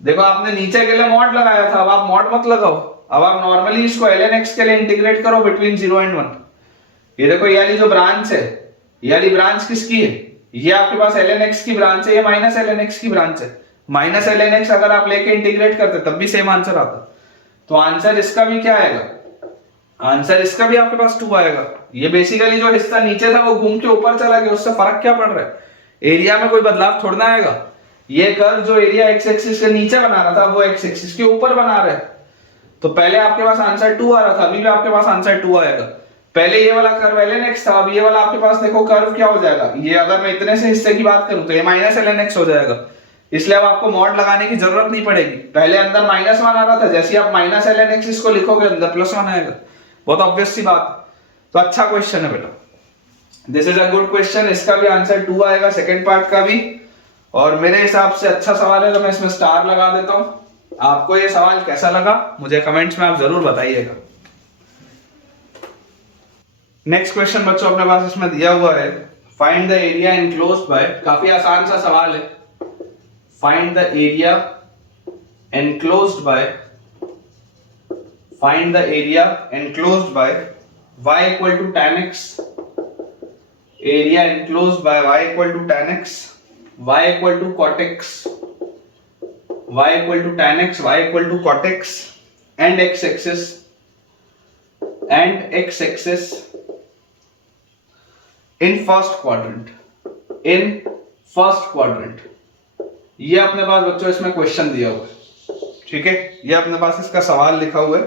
देखो आपने नीचे के लिए मॉड लगाया था, अब आप मॉड मत लगाओ, अब आप नॉर्मली इसको ln x के लिए इंटीग्रेट करो बिटवीन 0 एंड 1। ये देखो ये वाली जो ब्रांच है, ये वाली ब्रांच किसकी है, ये आपके पास ln x की ब्रांच है, ये माइनस ln x की ब्रांच है। माइनस ln x अगर आप लेके इंटीग्रेट करते तब भी सेम आंसर आता। तो आंसर इसका भी क्या आएगा, आंसर इसका भी आपके पास 2 आएगा। ये बेसिकली जो हिस्सा नीचे था वो घूम के ऊपर चला गया, उससे फर्क क्या पड़ रहा है, एरिया में कोई बदलाव थोड़ा ना आएगा। ये कर्व जो एरिया x एक्सिस के नीचे बना रहा था वो x एक्सिस के ऊपर बना रहा है। तो पहले आपके पास आंसर 2 आ रहा था, अभी भी आपके पास आंसर 2 आएगा। पहले ये वाला कर्व ln x था, अब ये वाला आपके पास देखो कर्व क्या हो जाएगा, ये अगर मैं इतने से हिस्से की बात करूं तो ये माइनस ln x हो जाएगा। इसलिए अब आपको मॉड लगाने की जरूरत नहीं पड़ेगी। पहले अंदर -1 आ रहा था, जैसे आप माइनस ln x इसको लिखोगे अंदर +1 आएगा। बहुत ऑब्वियस सी बात। तो अच्छा क्वेश्चन है बेटा, this is a good question. इसका भी आंसर 2 आएगा, सेकंड पार्ट का भी। और मेरे हिसाब से अच्छा सवाल है तो मैं इसमें स्टार लगा देता हूं। आपको ये सवाल कैसा लगा मुझे कमेंट्स में आप जरूर बताइएगा। नेक्स्ट क्वेश्चन बच्चों अपने पास इसमें दिया हुआ है, find the area enclosed by, काफी आसान सा सवाल है। Find the area enclosed by, find the area enclosed by y equal to tan x, area enclosed by y equal to tan x, y equal to cot x, y equal to tan x, y equal to cot x and x axis in first quadrant, in first quadrant। ये अपने पास बच्चों इसमें question दिया हुआ है, ठीक है, ये अपने पास इसका सवाल लिखा हुआ है।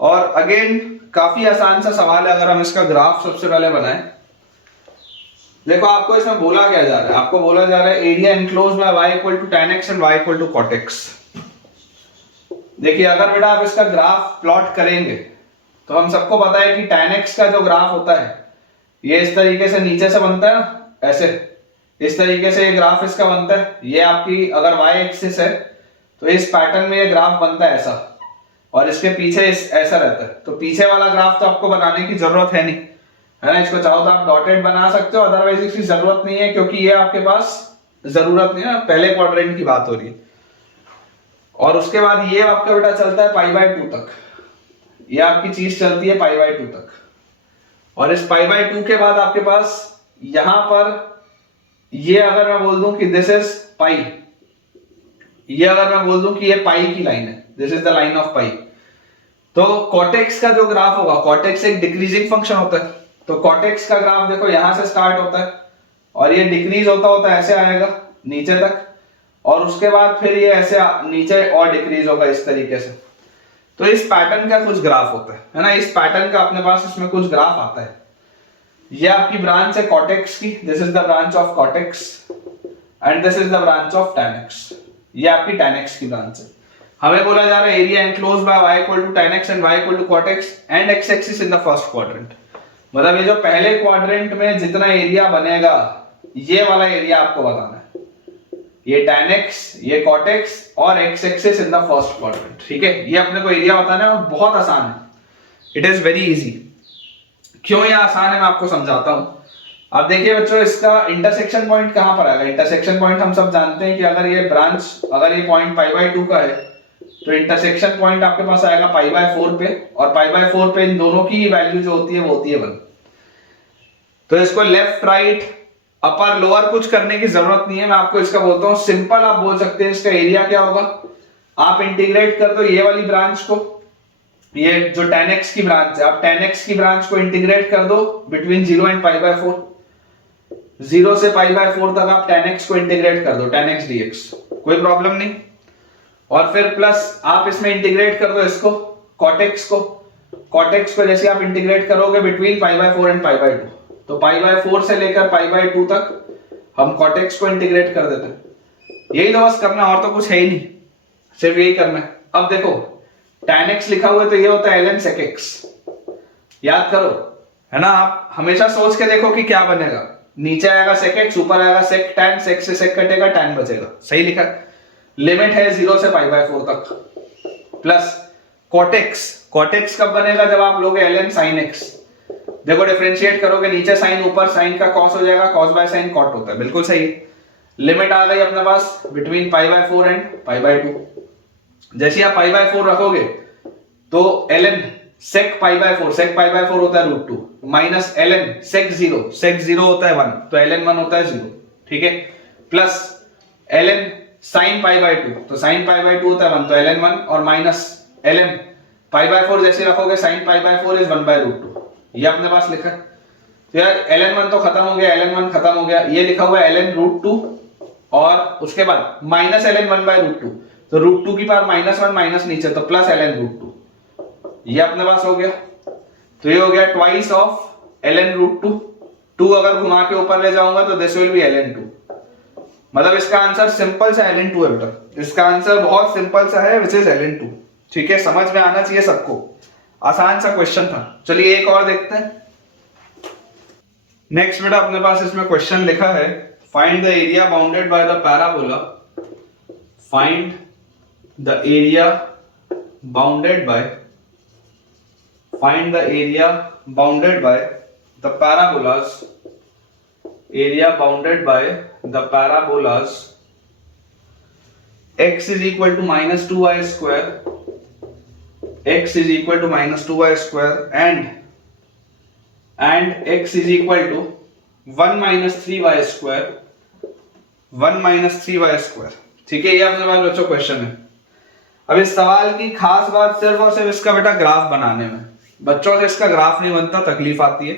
और अगेन काफी आसान सा सवाल है, अगर हम इसका ग्राफ सबसे पहले बनाएं। देखो आपको इसमें बोला क्या जा रहा है, आपको बोला जा रहा है area enclosed by y equal to tan x and y equal to cot x। देखिए अगर बेटा आप इसका ग्राफ प्लॉट करेंगे तो हम सबको पता है कि tan x का जो ग्राफ होता है ये इस तरीके से नीचे से बनता है ना, ऐसे इस तरीके से ये ग्राफ इसका बनता है। ये आपकी अगर y एक्सिस है तो इस पैटर्न में ये ग्राफ बनता है ऐसा, और इसके पीछे ऐसा रहता है। तो पीछे वाला ग्राफ तो आपको बनाने की जरूरत है नहीं, है ना, इसको चाहो तो आप डॉटेड बना सकते हो, अदरवाइज इसकी जरूरत नहीं है क्योंकि ये आपके पास जरूरत नहीं है, पहले क्वाड्रेंट की बात हो रही है। और उसके बाद ये आपका बेटा चलता है π/2 तक, ये आपकी चीज चलती है π/2 तक। और इस π/2 के बाद आपके पास यहां पर ये अगर मैं बोल दूं कि दिस इज पाई, ये अगर मैं बोल दूं कि ये पाई की लाइन है, this is the line of pi, तो cot x का जो ग्राफ होगा, cot x एक डिक्रीजिंग फंक्शन होता है, तो cot x का ग्राफ देखो यहां से स्टार्ट होता है और ये डिक्रीज होता होता ऐसे आएगा नीचे तक, और उसके बाद फिर ये ऐसे नीचे और डिक्रीज होगा इस तरीके से। तो इस पैटर्न का कुछ ग्राफ होता है ना, इस पैटर्न का अपने पास इसमें कुछ ग्राफ आता है। ये आपकी ब्रांच है cot x की, this is the branch of cot x and this is the branch of tan x, ये आपकी tan x की ब्रांच है। हमें बोला जा रहा है area enclosed by y equal to tan x and y equal to cot x and x axis in the first quadrant. मतलब ये जो पहले क्वाड्रेंट में जितना एरिया बनेगा ये वाला एरिया आपको बताना है, ये tan x, ये cot x और x axis in the first quadrant, ठीक है, ये अपने को एरिया बताना है और बहुत आसान है, इट इज वेरी इजी। क्यों ये आसान है मैं आपको समझाता हूं। अब देखिए बच्चों इसका इंटरसेक्शन पॉइंट कहां पर आएगा, इंटरसेक्शन पॉइंट हम सब जानते हैं कि अगर ये ब्रांच, अगर ये पॉइंट π/2 का है तो इंटरसेक्शन पॉइंट आपके पास आएगा π/4 पे, और π/4 पे इन दोनों की वैल्यू जो होती है वो होती है 1। तो इसको लेफ्ट राइट अपर लोअर कुछ करने की जरूरत नहीं है, मैं आपको इसका बोलता हूं सिंपल, आप बोल सकते हैं इसका एरिया क्या होगा। आप इंटीग्रेट कर दो ये वाली ब्रांच को, ये जो tan x की ब्रांच है, आप tan x की ब्रांच को इंटीग्रेट कर दो बिटवीन 0 एंड π/4, 0 से π/4 तक आप tan x को इंटीग्रेट कर दो, tan x dx, कोई प्रॉब्लम नहीं। और फिर प्लस आप इसमें इंटीग्रेट कर दो इसको cot x को जैसे आप इंटीग्रेट करोगे बिटवीन π/4 एंड π/2, तो π/4 से लेकर π/2 तक हम cot x को इंटीग्रेट कर देते हैं। यही तो बस करना, और तो कुछ है ही नहीं, सिर्फ यही करना है। अब देखो tan x लिखा हुआ है तो ये होता है ln sec x, याद करो, है ना, आप हमेशा सोच के देखो कि क्या बनेगा, नीचे आएगा sec x, ऊपर आएगा sec tan, sec से sec कटेगा, tan बचेगा, सही लिखा है। लिमिट है 0 से π/4 तक, प्लस कॉटेक्स कब बनेगा? जब आप लोगे ln sin x। देखो डिफरेंशिएट करोगे, नीचे साइन ऊपर साइन का कॉस हो जाएगा, कॉस बाय साइन कॉट होता है, बिल्कुल सही है। लिमिट आ गई अपने पास बिटवीन π/4 एंड π/2। जैसे आप π/4 रखोगे तो ln sec π/4 होता है √2 माइनस ln sec 0 होता है 1, तो ln 1 होता है 0, ठीक है, प्लस ln sin π/2, तो sin π/2 होता है 1, तो ln 1 और माइनस ln π/4 जैसे रखोगे sin π/4 इज 1/√2, ये अपने पास लिखा है। तो यार ln 1 तो खत्म हो गया, ln 1 खत्म हो गया, ये लिखा हुआ है ln √2 और उसके बाद माइनस ln 1/√2, तो √2 की पावर -1 माइनस नीचे तो प्लस ln √2, ये अपने पास हो गया। तो ये हो गया ट्वाइस ऑफ ln √2, 2 अगर घुमा के ऊपर ले जाऊंगा तो दिस विल बी ln 2। मतलब इसका आंसर सिंपल सा ln 2 है बेटा, इसका आंसर बहुत सिंपल सा है विच इज ln 2, ठीक है, समझ में आना चाहिए सबको, आसान सा क्वेश्चन था। चलिए एक और देखते हैं। नेक्स्ट बेटा अपने पास इसमें क्वेश्चन लिखा है find the area bounded by the parabola, find the area bounded bye find the area bounded by the parabolas, area bounded by the parabolas x is equal to -2y square, x is equal to -2y square and x is equal to 1 - 3y square, 1 - 3y square, ठीक है। ये अपने पास बच्चों question है। अब इस सवाल की खास बात सिर्फ और सिर्फ इसका बेटा ग्राफ बनाने में, बच्चों से इसका ग्राफ नहीं बनता, तकलीफ आती है।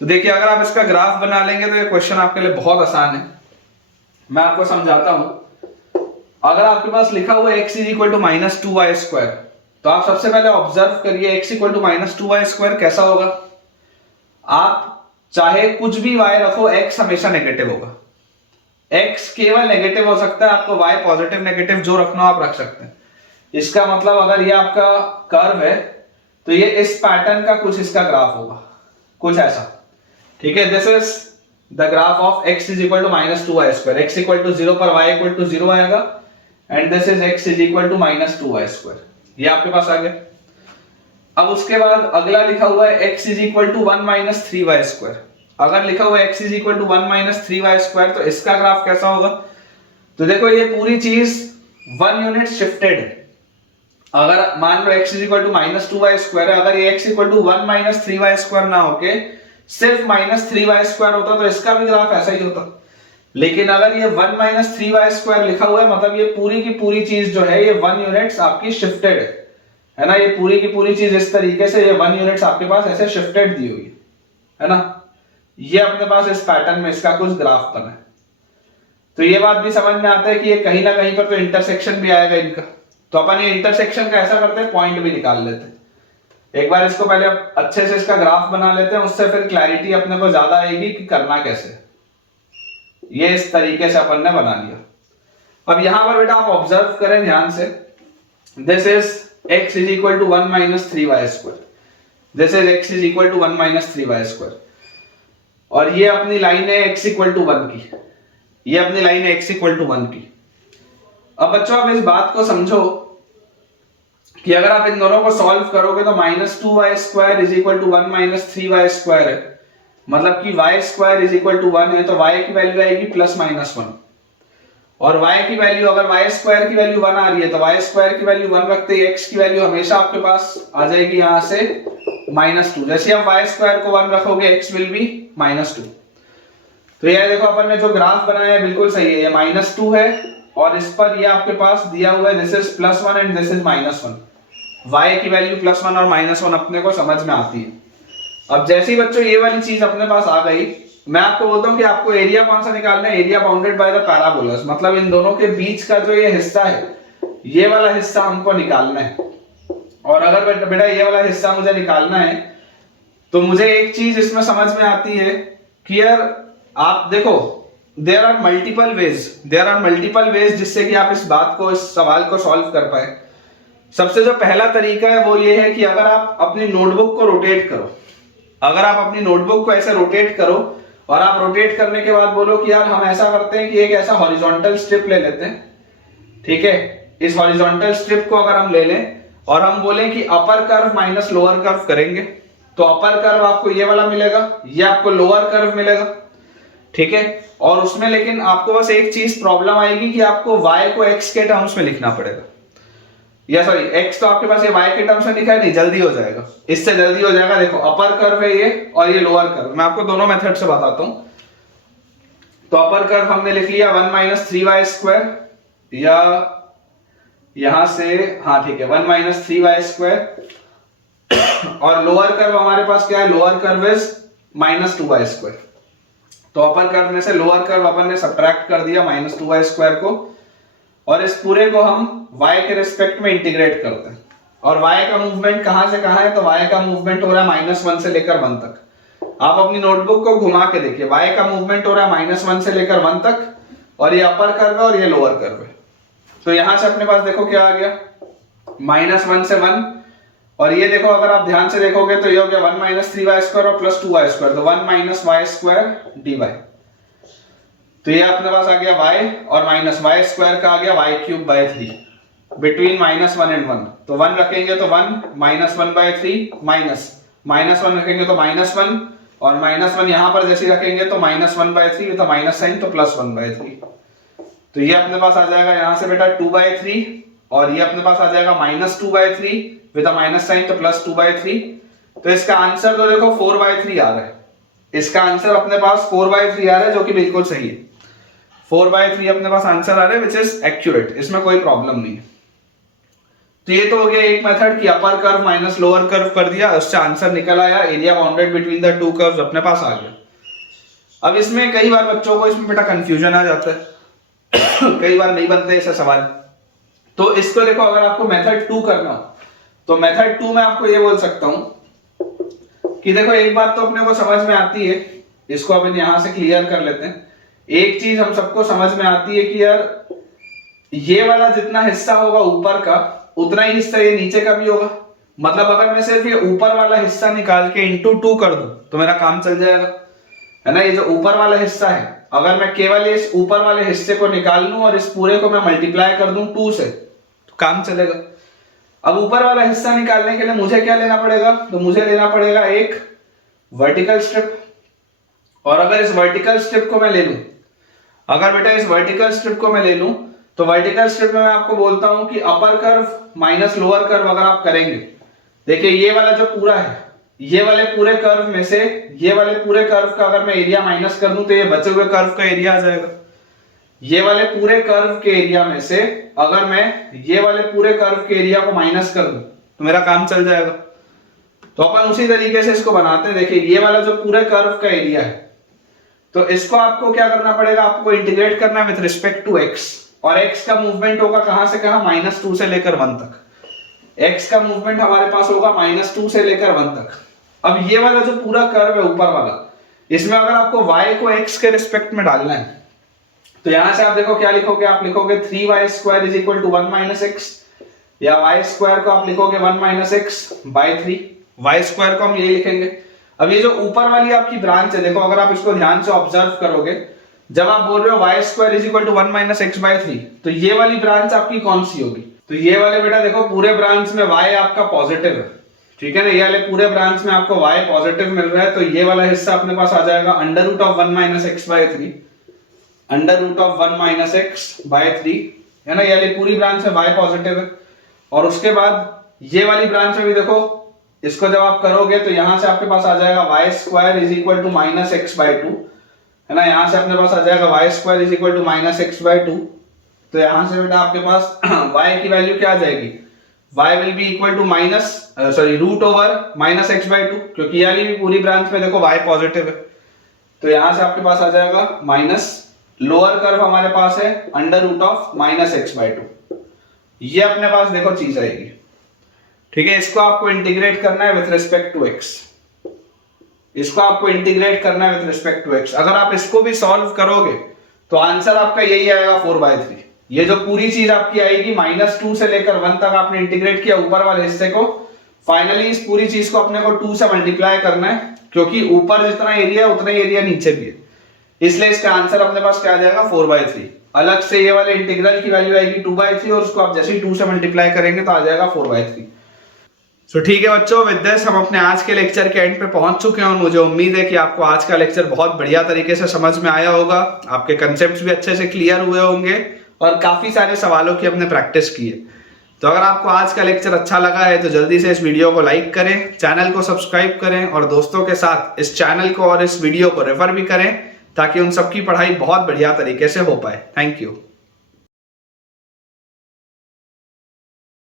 तो देखिए अगर आप इसका ग्राफ बना लेंगे तो ये क्वेश्चन आपके लिए बहुत आसान है। मैं आपको समझाता हूं। अगर आपके पास लिखा हुआ है x is equal to -2y square, तो आप सबसे पहले ऑब्जर्व करिए x equal to -2y square कैसा होगा। आप चाहे कुछ भी y रखो, x हमेशा नेगेटिव होगा, x केवल नेगेटिव हो सकता है, आपको y पॉजिटिव नेगेटिव जो रखना हो आप रख सकते हैं। इसका मतलब अगर ये आपका कर्व है तो ये इस पैटर्न का कुछ इसका ग्राफ होगा, कुछ ऐसा, ठीक है। This is the graph of x is equal to -2y square, x equal to 0 पर y इक्वल टू 0 आएगा and this is x is equal to -2y square, ये आपके पास आ गया। अब उसके बाद अगला लिखा हुआ है x is equal to 1 - 3y square. अगर लिखा हुआ है x is equal to 1 - 3y square तो इसका ग्राफ कैसा होगा? तो देखो ये पूरी चीज 1 यूनिट शिफ्टेड है। अगर मान लो x is equal to -2y square है, अगर ये x equal to 1 - 3y square ना होके सिर्फ -3y स्क्वायर होता तो इसका भी ग्राफ ऐसा ही होता। लेकिन अगर ये 1 - 3y स्क्वायर लिखा हुआ है, मतलब ये पूरी की पूरी चीज जो है ये 1 यूनिट्स आपकी शिफ्टेड है ना। ये पूरी की पूरी चीज इस तरीके से, ये 1 यूनिट्स आपके पास ऐसे शिफ्टेड दी हुई है ना। ये अपने पास इस पैटर्न में इसका कुछ ग्राफ बना है। तो ये बात भी समझ में आता है कि ये कहीं ना कहीं पर तो इंटरसेक्शन भी आएगा इनका। तो अपन ये इंटरसेक्शन का ऐसा करते हैं, पॉइंट भी निकाल लेते हैं। एक बार इसको पहले अच्छे से इसका ग्राफ बना लेते हैं, उससे फिर क्लैरिटी अपने को ज्यादा आएगी कि करना कैसे। ये इस तरीके से अपन ने बना लिया। अब यहां पर बेटा आप ऑब्जर्व करें ध्यान से, this is x is equal to 1 - 3y square, this is x is equal to 1 - 3y square, और ये अपनी लाइन है x इक्वल टू 1 की, ये अपनी लाइन है x इक्वल टू 1 की। अब बच्चों आप इस बात को समझो कि अगर आप इन दोनों को सॉल्व करोगे तो -2y square is equal to 1 - 3y square है, मतलब कि y square is equal to 1 है, तो y की वैल्यू आएगी +-1, और y की वैल्यू, अगर y स्क्वायर की वैल्यू 1 आ रही है तो y स्क्वायर की वैल्यू 1 रखते ही x की वैल्यू हमेशा आपके पास आ जाएगी यहां से -2। जैसे आप y स्क्वायर को 1 रखोगे x विल बी -2। तो ये देखो अपन ने जो ग्राफ बनाया है बिल्कुल सही है, ये -2 है और इस पर ये आपके पास दिया हुआ है this is +1 and this is -1। y की वैल्यू +1 और -1 अपने को समझ में आती है। अब जैसे ही बच्चों ये वाली चीज अपने पास आ गई, मैं आपको बोलता हूं कि आपको एरिया कौन सा निकालना है, area bounded by the parabolas, मतलब इन दोनों के बीच का जो ये हिस्सा है, ये वाला हिस्सा हमको निकालना है। और अगर बेटा ये वाला हिस्सा मुझे निकालना है तो मुझे एक चीज इसमें समझ में आती है कि यार आप देखो देयर आर मल्टीपल वेज जिससे कि आप इस बात को, इस सवाल को सॉल्व कर पाए। सबसे जो पहला तरीका है वो ये है कि अगर आप अपनी नोटबुक को रोटेट करो, अगर आप अपनी नोटबुक को ऐसे रोटेट करो और आप रोटेट करने के बाद बोलो कि यार हम ऐसा करते हैं कि एक ऐसा हॉरिजॉन्टल स्ट्रिप ले लेते हैं, ठीक है। इस हॉरिजॉन्टल स्ट्रिप को अगर हम ले लें, और हम बोलें कि अपर कर्व माइनस लोअर कर्व करेंगे, तो अपर कर्व आपको ये वाला मिलेगा, ये आपको लोअर कर्व मिलेगा, ठीक है। और उसमें लेकिन आपको बस एक चीज प्रॉब्लम आएगी कि आपको y को x के टर्म्स में लिखना पड़ेगा, या सॉरी x तो आपके पास ये y के टर्म्स में लिखा है, नहीं जल्दी हो जाएगा, इससे जल्दी हो जाएगा। देखो अपर कर्व है ये और ये लोअर कर्व, मैं आपको दोनों मेथड से बताता हूं। तो अपर कर्व हमने लिख लिया 1 माइनस 3y², या यहां से, हाँ ठीक है 1 माइनस 3y², और लोअर कर्व हमारे पास क्या है, lower curve is minus 2y²। तो अपर कर्व में से लोअर कर्व अपन ने सब्ट्रैक्ट कर दिया माइनस 2y² को, और इस पूरे को हम y के रिस्पेक्ट में इंटीग्रेट करते हैं। और y का मूवमेंट कहां से कहां है, तो y का मूवमेंट हो रहा है -1 से लेकर 1 तक। आप अपनी नोटबुक को घुमा के देखिए, y का मूवमेंट हो रहा है -1 से लेकर 1 तक, और ये अपर कर्व है और ये लोअर कर्व है। तो यहां से अपने पास देखो क्या आ गया, -1 से 1, और ये देखो अगर आप ध्यान से देखोगे तो ये हो गया 1 माइनस 3y² और प्लस 2y², तो 1 माइनस y² dy। तो ये अपने पास आ गया y, और माइनस y² का आ गया y³/3 बिटवीन -1 एंड 1। तो 1 रखेंगे तो 1, -1/3 -1 रखेंगे तो -1, और -1 यहां पर जैसे रखेंगे तो -1/3 विद माइनस साइन, तो +1/3। तो ये अपने पास आ जाएगा यहां से बेटा 2/3, और ये अपने पास आ जाएगा -2/3 विद माइनस साइन, तो +2/3। तो इसका आंसर तो देखो 4/3 आ रहा है, इसका आंसर अपने पास 4/3 आ रहा है, जो कि बिल्कुल सही है। 4/3 अपने पास आंसर आ रहा है विच इज एक्यूरेट, इसमें कोई प्रॉब्लम नहीं है। तो ये तो हो गया एक मेथड कि अपर कर्व माइनस लोअर कर्व कर दिया, उससे आंसर निकल आया, area bounded between the two curves अपने पास आ गया। अब इसमें कई बार बच्चों को इसमें बेटा कंफ्यूजन आ जाता है कई बार नहीं बनते ऐसे सवाल। तो इसको देखो, अगर आपको मेथड 2 करना हो तो मेथड 2 में आपको ये बोल सकता हूं कि देखो एक बात तो अपने को समझ में आती है, इसको अपन यहां से क्लियर कर लेते हैं। एक चीज हम सबको समझ में आती है कि यार ये वाला जितना हिस्सा होगा ऊपर का, उतना ही हिस्सा ये नीचे का भी होगा। मतलब अगर मैं सिर्फ ये ऊपर वाला हिस्सा निकाल के इंटू 2 कर दूं तो मेरा काम चल जाएगा, है ना। ये जो ऊपर वाला हिस्सा है, अगर मैं केवल इस ऊपर वाले हिस्से को निकाल लूं और इस पूरे को मैं मल्टीप्लाई कर दूं 2 से, तो काम चलेगा। अब ऊपर वाला हिस्सा निकालने के लिए मुझे क्या लेना पड़ेगा, तो मुझे लेना पड़ेगा एक वर्टिकल स्ट्रिप। और अगर इस वर्टिकल स्ट्रिप को मैं ले लूं, अगर बेटा इस वर्टिकल स्ट्रिप को मैं ले लूं, तो वर्टिकल स्ट्रिप में मैं आपको बोलता हूं कि अपर कर्व माइनस लोअर कर्व अगर आप करेंगे, देखिए ये वाला जो पूरा है, ये वाले पूरे कर्व में से ये वाले पूरे कर्व का अगर मैं एरिया माइनस कर दूं तो ये बचे हुए कर्व का एरिया आ जाएगा। ये वाले पूरे कर्व के एरिया में से अगर मैं ये वाले पूरे कर्व के एरिया को माइनस कर दूं तो मेरा काम चल जाएगा। तो अपन उसी तरीके से इसको बनाते हैं। देखिए ये वाला जो पूरे कर्व का एरिया है, तो इसको आपको क्या करना पड़ेगा, आपको इंटीग्रेट करना है विद रिस्पेक्ट टू x, और x का मूवमेंट होगा कहां से कहां, -2 से लेकर 1 तक। x का मूवमेंट हमारे पास होगा -2 से लेकर 1 तक। अब ये वाला जो पूरा कर्व है ऊपर वाला, इसमें अगर आपको y को x के रिस्पेक्ट में डालना है, तो यहां से आप देखो क्या लिखोगे, आप लिखोगे 3y² = 1 - x, या y² को आप लिखोगे 1 - x/3, y² को हम यही लिखेंगे। अब ये जो ऊपर वाली आपकी ब्रांच है, देखो अगर आप इसको ध्यान से ऑब्जर्व करोगे, जब आप बोल रहे हो y² = 1 - x/3, तो ये वाली ब्रांच आपकी कौन सी होगी, तो ये वाले बेटा देखो पूरे ब्रांच में y आपका पॉजिटिव है, ठीक है ना। ये वाले पूरे ब्रांच में आपको y पॉजिटिव मिल रहा है, तो ये वाला हिस्सा अपने पास आ जाएगा √1 - x/3, √1 - x/3, है ना। ये वाली पूरी ब्रांच में y पॉजिटिव है। और उसके बाद ये वाली ब्रांच में भी देखो, इसको जब आप करोगे तो यहां से आपके पास आ जाएगा y² = -x/2, है ना। यहां से अपने पास आ जाएगा y² = -x/2। तो यहां से बेटा आपके पास y की वैल्यू क्या आ जाएगी, y will be equal to √(-x/2), क्योंकि ये वाली भी पूरी ब्रांच में देखो y पॉजिटिव है। तो यहां से आपके पास आ जाएगा माइनस, लोअर कर्व हमारे पास है √(-x/2), ये अपने पास देखो चीज आएगी, ठीक है। इसको आपको इंटीग्रेट करना है विथ रिस्पेक्ट टू x, इसको आपको इंटीग्रेट करना है विथ रिस्पेक्ट टू x। अगर आप इसको भी सॉल्व करोगे तो आंसर आपका यही आएगा 4/3। ये जो पूरी चीज आपकी आएगी -2 से लेकर 1 तक आपने इंटीग्रेट किया ऊपर वाले हिस्से को, फाइनली इस पूरी चीज को अपने को 2 से मल्टीप्लाई करना है, क्योंकि ऊपर जितना एरिया है उतना ही एरिया नीचे भी है, इसलिए इसका आंसर अपने पास क्या आ जाएगा 4/3। अलग से ये वाले इंटीग्रल की वैल्यू आएगी 2/3 और उसको आप जैसे ही 2 से मल्टीप्लाई करेंगे तो आ जाएगा 4/3। तो ठीक है बच्चों, विद दिस हम अपने आज के लेक्चर के एंड पे पहुंच चुके हैं और मुझे उम्मीद है कि आपको आज का लेक्चर बहुत बढ़िया तरीके से समझ में आया होगा, आपके कंसेप्ट्स भी अच्छे से क्लियर हुए होंगे और काफी सारे सवालों की हमने प्रैक्टिस की है। तो अगर आपको आज का लेक्चर अच्छा लगा है तो जल्दी से इस वीडियो को लाइक करें, चैनल को सब्सक्राइब करें और दोस्तों के साथ इस चैनल को और इस वीडियो को रेफर भी करें ताकि उन सबकी पढ़ाई बहुत बढ़िया तरीके से हो पाए। Thank you.